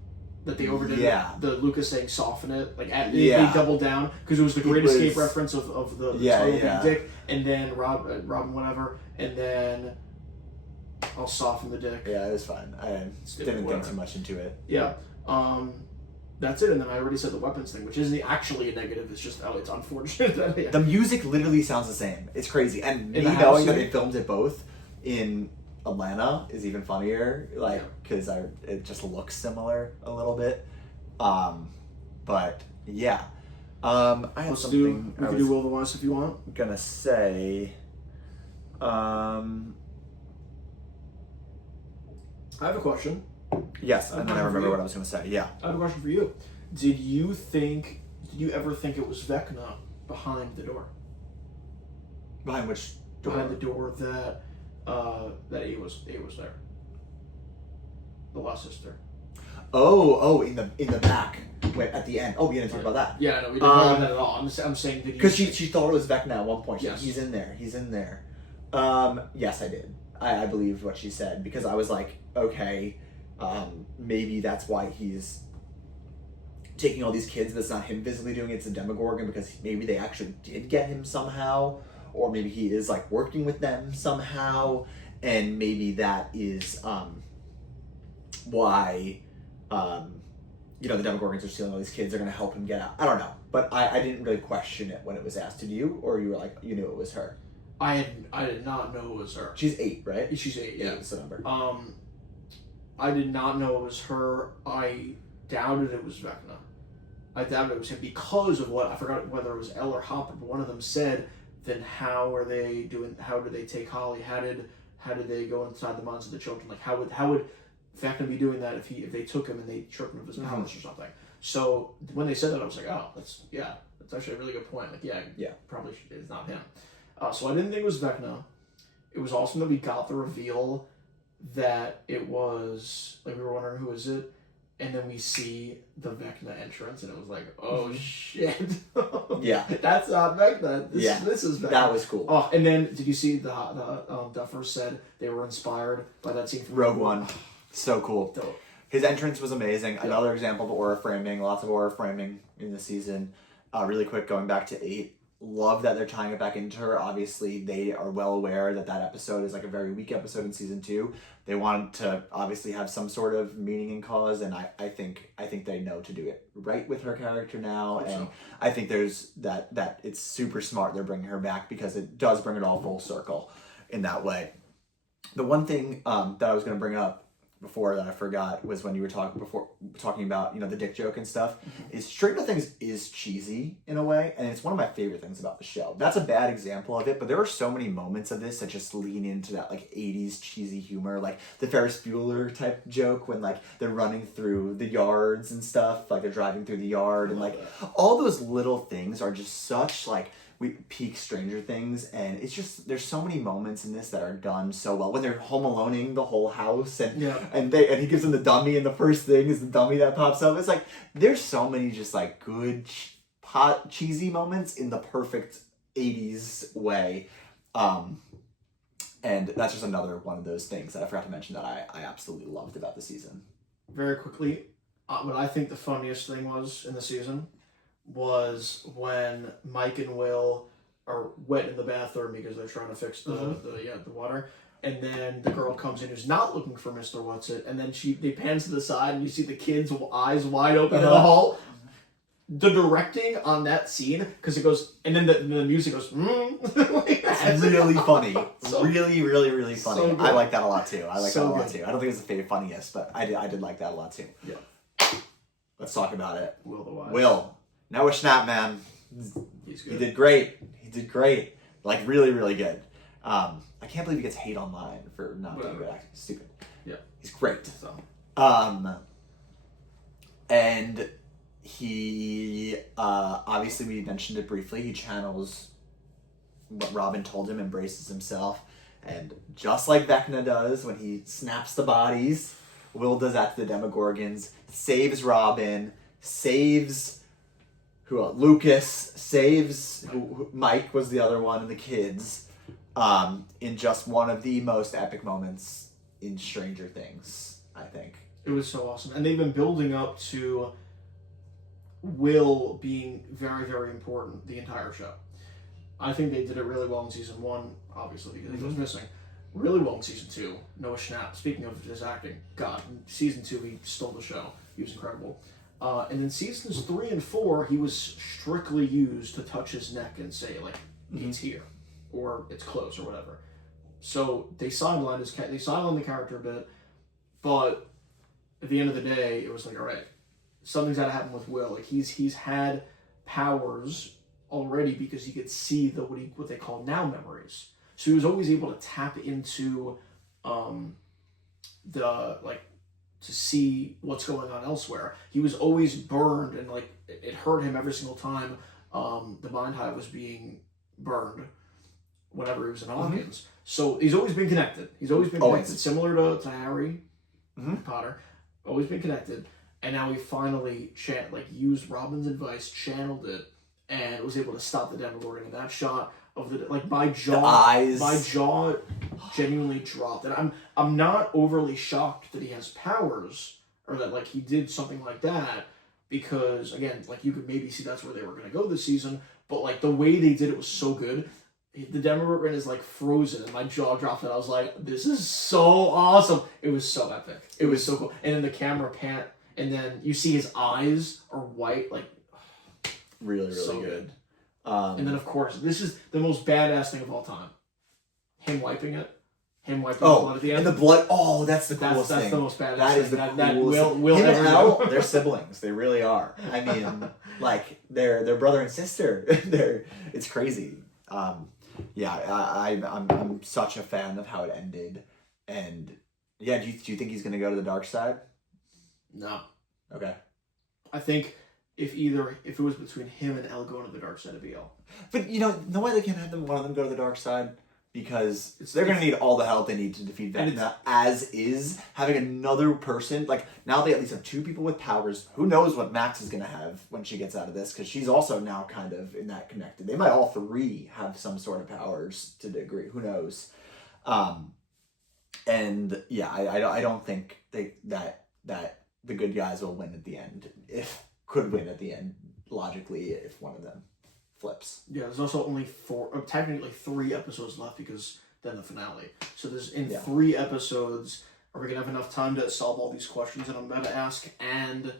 That they overdid. Yeah. The Lucas saying soften it, like they doubled down because it was the Great Escape reference of the big dick, and then Robin whatever, and then I'll soften the dick. Yeah, it was fine. I didn't think too much into it. Yeah. That's it, and then I already said the weapons thing, which isn't actually a negative. It's just it's unfortunate. That, The music literally sounds the same. It's crazy, and me In the house, knowing that yeah. they filmed it both in Atlanta is even funnier. Like, because it just looks similar a little bit. But yeah, I had Let's something we I can was do Will.1 if you want. gonna say. I have a question. Yes, and then I remember what I was gonna say. Yeah. I have a question for you. Did you ever think it was Vecna behind the door? Behind which door? Behind the door that A was there. The lost sister. Oh, in the back. Wait, at the end. Oh, we didn't talk about that. Yeah, no, we didn't talk about that at all. I'm saying that because she thought it was Vecna at one point. Yes. He's in there. Yes, I did. I believed what she said because I was like, okay, maybe that's why he's taking all these kids. That's not him physically doing it. It's a Demogorgon because maybe they actually did get him somehow, or maybe he is like working with them somehow, and maybe that is why the Demogorgons are stealing all these kids. They're going to help him get out. I don't know, but I didn't really question it when it was asked. Did you, or you were like, you knew it was her? I did not know it was her. She's 8, right? She's 8. Yeah, that's the number. I did not know it was her. I doubted it was Vecna. I doubted it was him because of what I forgot whether it was Elle or Hopper, but one of them said, "Then how are they doing? How did they take Holly? How did they go inside the minds of the children? Like how would Vecna be doing that if they took him and they stripped him of his powers or something?" So when they said that, I was like, "Oh, that's actually a really good point. Like, probably it's not him." So I didn't think it was Vecna. It was awesome that we got the reveal that it was, like, we were wondering who is it, and then we see the Vecna entrance, and it was like, oh shit. Yeah. That's not Vecna. This is Vecna. That was cool. Oh, and then did you see the Duffers said they were inspired by that scene from Rogue One. So cool. Dope. His entrance was amazing. Yeah. Another example of aura framing. Lots of aura framing in the season. Really quick, going back to 8. Love that they're tying it back into her. Obviously, they are well aware that episode is like a very weak episode in season 2. They wanted to obviously have some sort of meaning and cause, and I think they know to do it right with her character now. And I think there's that it's super smart they're bringing her back because it does bring it all full circle in that way. The one thing that I was going to bring up before that I forgot was when you were talking about the dick joke and stuff. Is Stranger Things is cheesy in a way, and it's one of my favorite things about the show. That's a bad example of it, but there are so many moments of this that just lean into that like 80s cheesy humor, like the Ferris Bueller type joke when like they're running through the yards and stuff, like they're driving through the yard, and like all those little things are just such like we peak Stranger Things, and it's just there's so many moments in this that are done so well when they're home aloneing the whole house, and he gives them the dummy, and the first thing is the dummy that pops up. It's like there's so many just like good cheesy moments in the perfect 80s way, and that's just another one of those things that I forgot to mention that I absolutely loved about the season. Very quickly, what I think the funniest thing was in the season was when Mike and Will are wet in the bathroom because they're trying to fix the water, and then the girl comes in who's not looking for Mr. What's-It, and then they pans to the side and you see the kid's eyes wide open in the hall. The directing on that scene, because it goes, and then the music goes, It's really funny. Really, really, really funny. So I like that a lot too. I like so that a lot good. too. I don't think it's the funniest, but I did like that a lot too. Yeah. Let's talk about it. Will the Wise. Will. Noah Schnapp, man. He's good. He did great. Like, really, really good. I can't believe he gets hate online for not being good acting. Stupid. Yeah. He's great. So. And he, obviously we mentioned it briefly, he channels what Robin told him, embraces himself. And just like Vecna does when he snaps the bodies, Will does that to the Demogorgons, saves Robin, saves Lucas, saves Mike was the other one, and the kids, in just one of the most epic moments in Stranger Things, I think. It was so awesome. And they've been building up to Will being very, very important the entire show. I think they did it really well in season 1, obviously, because he was missing. Really well in season 2. Noah Schnapp, speaking of his acting, God, in season 2 he stole the show. He was incredible. And then seasons 3 and 4, he was strictly used to touch his neck and say, like, it's here, or it's close, or whatever. So they sidelined the character a bit, but at the end of the day, it was like, all right, something's got to happen with Will. Like, he's had powers already because he could see what they call now memories. So he was always able to tap into to see what's going on elsewhere. He was always burned, and like it hurt him every single time the Mind Hive was being burned whenever he was in Hawkins. So he's always been connected. He's always been connected, similar to Harry Potter. Always been connected, and now he finally used Robin's advice, channeled it, and was able to stop the Demogorgon. And that shot of my jaw genuinely dropped. And I'm not overly shocked that he has powers or that like he did something like that, because again, like you could maybe see that's where they were going to go this season, but like the way they did it was so good. The Demogorgon is like frozen, and my jaw dropped, and I was like, "This is so awesome!" It was so epic. It was so cool. And then the camera pant, and then you see his eyes are white, like really so good. And then of course, this is the most badass thing of all time: him wiping it, the blood at the end. And the blood. Oh, that's the coolest thing. That's the most badass. That is the that coolest. Will him ever and Elle, know. they're siblings. They really are. I mean, like they're brother and sister. It's crazy. I'm such a fan of how it ended, and yeah, do you think he's gonna go to the dark side? No. Okay. I think if it was between him and Elle going to the dark side, it'd be Elle. But no way they can have one of them go to the dark side, because they're gonna need all the help they need to defeat Vecna. As is, having another person, like now they at least have 2 people with powers. Who knows what Max is gonna have when she gets out of this, because she's also now kind of in that connected. They might all 3 have some sort of powers to a degree. Who knows? And yeah, I don't think that the good guys will win at the end. Could win at the end logically if one of them flips. Yeah, there's also only technically 3 episodes left, because then the finale. So there's 3 episodes. Are we gonna have enough time to solve all these questions that I'm about to ask, and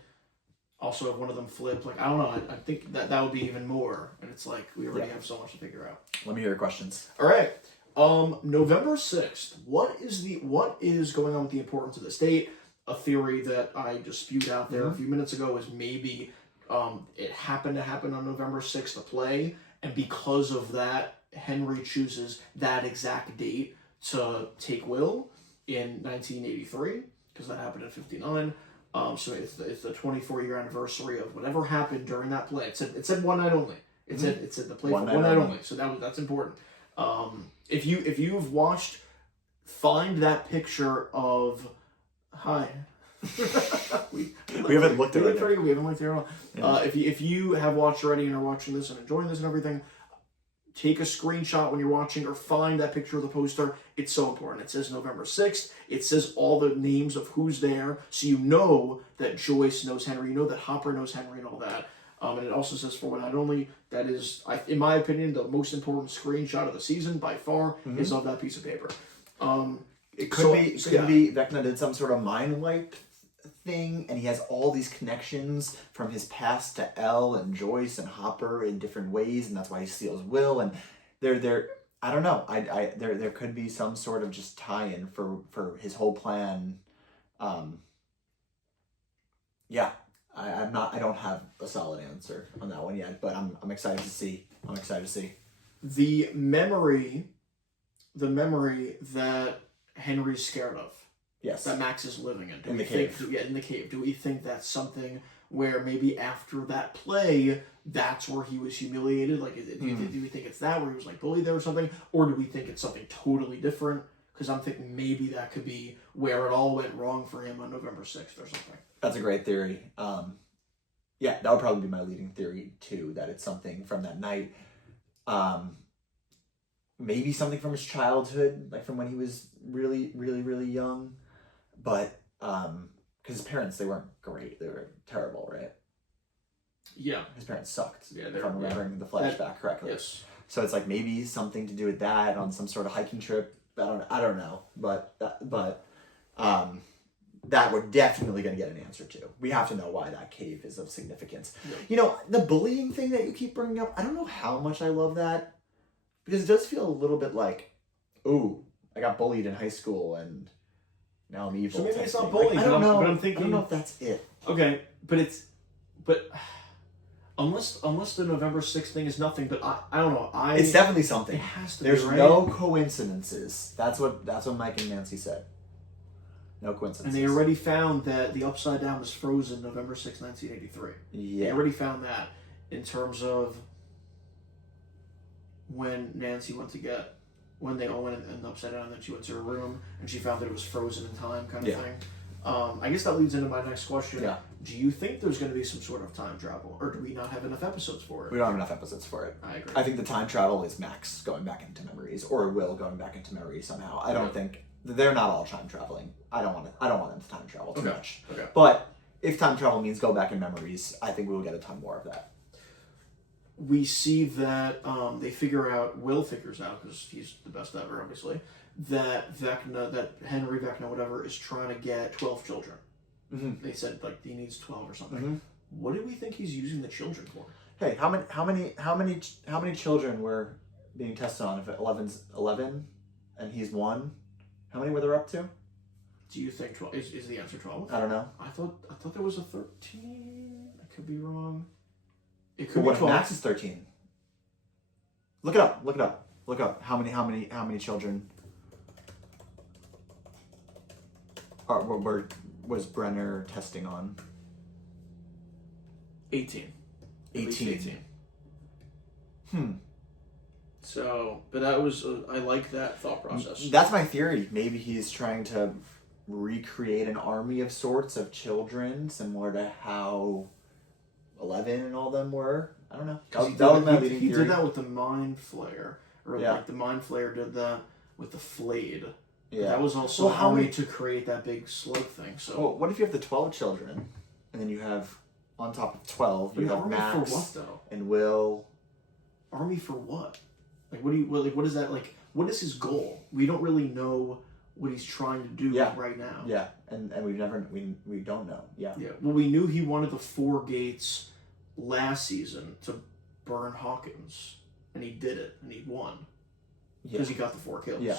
also if one of them flip? Like, I don't know. I think that would be even more. And it's like we already have so much to figure out. Let me hear your questions. All right. November 6th. What is going on with the importance of this date? A theory that I just spewed out there a few minutes ago is maybe it happened to happen on November 6th, the play, and because of that, Henry chooses that exact date to take Will in 1983, because that happened in 59. So it's the 24-year anniversary of whatever happened during that play. It said one night only. It said the play one night only. So that's important. If you've watched, find that picture of. Hi. we haven't looked at it. We haven't looked at it at all. If you have watched already and are watching this and enjoying this and everything, take a screenshot when you're watching, or find that picture of the poster. It's so important. It says November 6th. It says all the names of who's there, so you know that Joyce knows Henry, you know that Hopper knows Henry and all that. And it also says for one night only. That is, in my opinion, the most important screenshot of the season by far is of that piece of paper. It could be Vecna did some sort of mind wipe thing, and he has all these connections from his past to Elle and Joyce and Hopper in different ways, and that's why he steals Will. And they're I don't know. There could be some sort of just tie-in for his whole plan. Yeah, I don't have a solid answer on that one yet, but I'm excited to see. The memory that Henry's scared of. Yes. That Max is living in. In the cave. In the cave. Do we think that's something where maybe after that play, that's where he was humiliated? Like, do we think it's that, where he was like bullied there or something? Or do we think it's something totally different? Because I'm thinking maybe that could be where it all went wrong for him on November 6th or something. That's a great theory. Yeah, that would probably be my leading theory too, that it's something from that night. Maybe something from his childhood, like from when he was really, really, really young. But, because his parents, they weren't great. They were terrible, right? Yeah. His parents sucked, if I'm remembering the flashback correctly. Yes. So it's like maybe something to do with that on some sort of hiking trip. I don't know. But that we're definitely going to get an answer to. We have to know why that cave is of significance. Yeah. You know, the bullying thing that you keep bringing up, I don't know how much I love that, because it does feel a little bit like, ooh, I got bullied in high school and now I'm evil. So maybe it's not thing. bullying, I don't know. but I'm thinking... I don't know if that's it. Okay, but unless the November 6th thing is nothing, but I don't know. It's definitely something. It has to There's be, right? no coincidences. That's what Mike and Nancy said. No coincidences. And they already found that the Upside Down was frozen November 6, 1983. Yeah. They already found that in terms of when Nancy went to get, when they all went in the Upside Down, and then she went to her room and she found that it was frozen in time, kind of thing. I guess that leads into my next question. Yeah. Do you think there's going to be some sort of time travel, or do we not have enough episodes for it? We don't have enough episodes for it. I agree. I think the time travel is Max going back into memories, or Will going back into memories somehow. I don't think they're not all time traveling. I don't want them to time travel too much. Okay. But if time travel means go back in memories, I think we will get a ton more of that. We see that Will figures out, because he's the best ever, obviously, that Henry Vecna, whatever, is trying to get 12 children. Mm-hmm. They said like he needs 12 or something. Mm-hmm. What do we think he's using the children for? Hey, how many children were being tested on? If 11's 11 and he's 1, how many were there up to? Do you think 12 is the answer 12? I don't know. I thought there was a 13. I could be wrong. It could What be if 12. Max is 13? Look it up. How many children was Brenner testing on? 18. 18. So, but that was I like that thought process. That's my theory. Maybe he's trying to recreate an army of sorts of children, similar to how 11 and all them were. I don't know. That was my leading He theory. did that with the Mind Flayer, or Yeah. like the Mind Flayer did that with the Flayed. Yeah. That was also how many to create that big slug thing. So, Well, what if you have the 12 children, and then you have on top of 12, but you an have army Max for what though? and Will. Army for what? Like, what is that like? What is his goal? We don't really know what he's trying to do right now. Yeah, and we don't know. Yeah. Yeah. Well, we knew he wanted the 4 gates last season to burn Hawkins, and he did it, and he won because he got the 4 kills. Yeah.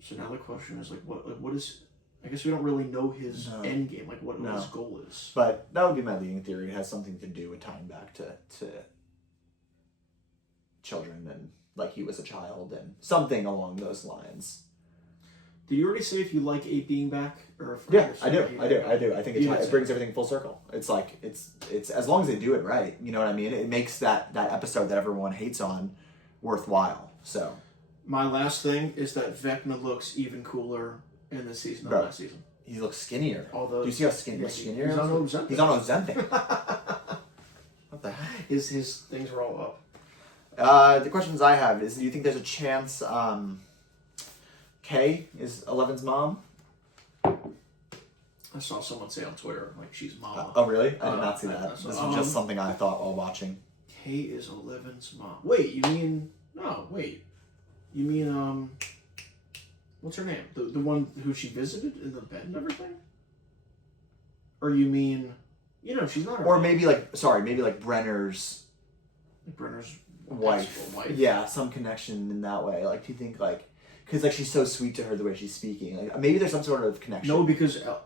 So now the question is what is? I guess we don't really know his end game, like what his goal is. But that would be my leading theory. It has something to do with tying back to children, and like he was a child and something along those lines. Did you already say if you like 8 being back, or if I do. I think it brings everything full circle. It's like it's as long as they do it right, you know what I mean? It makes that episode that everyone hates on worthwhile. So my last thing is that Vecna looks even cooler in this season than last season. He looks skinnier. Although, do you see how skinnier? He's on Ozempic. He's on Ozempic. What the heck? His things are all up. The questions I have is: do you think there's a chance Kay is 11's mom? I saw someone say on Twitter like she's mama. Oh really? I did not see that. This this was just something I thought while watching. Kay is 11's mom. Wait, you mean You mean what's her name? The one who she visited in the bed and everything? Or you mean she's not her Or mom. maybe like Brenner's wife. Yeah, some connection in that way. Like, do you think because she's so sweet to her the way she's speaking. Like, maybe there's some sort of connection. No, because Elle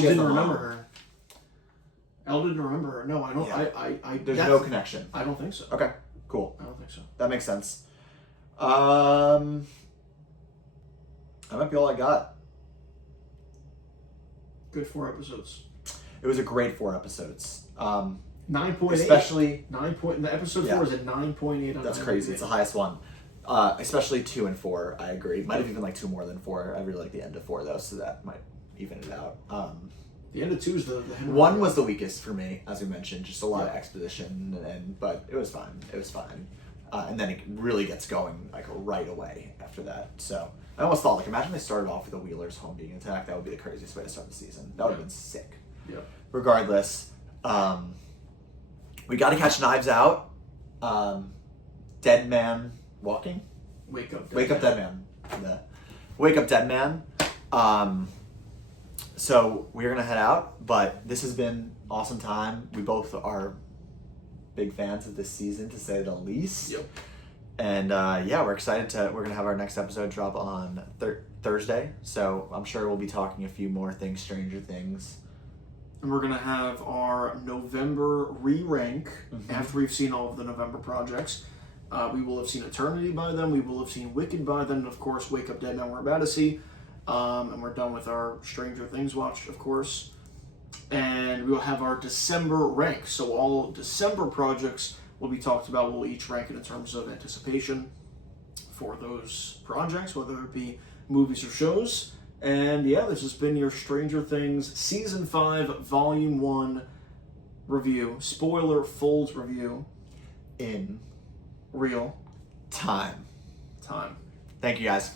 didn't remember her. Elle didn't remember her. No, I don't. Yeah. There's no connection. I don't think so. Okay, cool. I don't think so. That makes sense. That might be all I got. Good 4 episodes. It was a great 4 episodes. 9.8. Especially 9 point. The episode 4 is a 9.8 on. That's crazy. It's the highest one. Especially 2 and 4. I agree. Might have even like 2 more than 4. I really like the end of 4 though, so that might even it out. The end of 2 is the 1 was the weakest for me, as we mentioned. Just a lot of exposition, but it was fine. And then it really gets going like right away after that. So I almost thought imagine they started off with the Wheelers' home being attacked. That would be the craziest way to start the season. That would have been sick. Yeah. Regardless, we got to catch Knives Out. Dead Man Walking. Wake Up Dead Man. Wake Up Dead Man. So we're gonna head out, but this has been awesome time. We both are big fans of this season, to say the least. Yep. And we're excited we're gonna have our next episode drop on Thursday. So I'm sure we'll be talking a few more things, Stranger Things. And we're going to have our November re-rank after we've seen all of the November projects. We will have seen Eternity by then. We will have seen Wicked by then. And of course, Wake Up Dead Now we're about to see. And we're done with our Stranger Things watch, of course. And we will have our December rank. So all December projects will be talked about. We'll each rank it in terms of anticipation for those projects, whether it be movies or shows. And yeah, this has been your Stranger Things Season 5, Volume 1 review. Spoiler Folds review. In real time. time. Thank you, guys.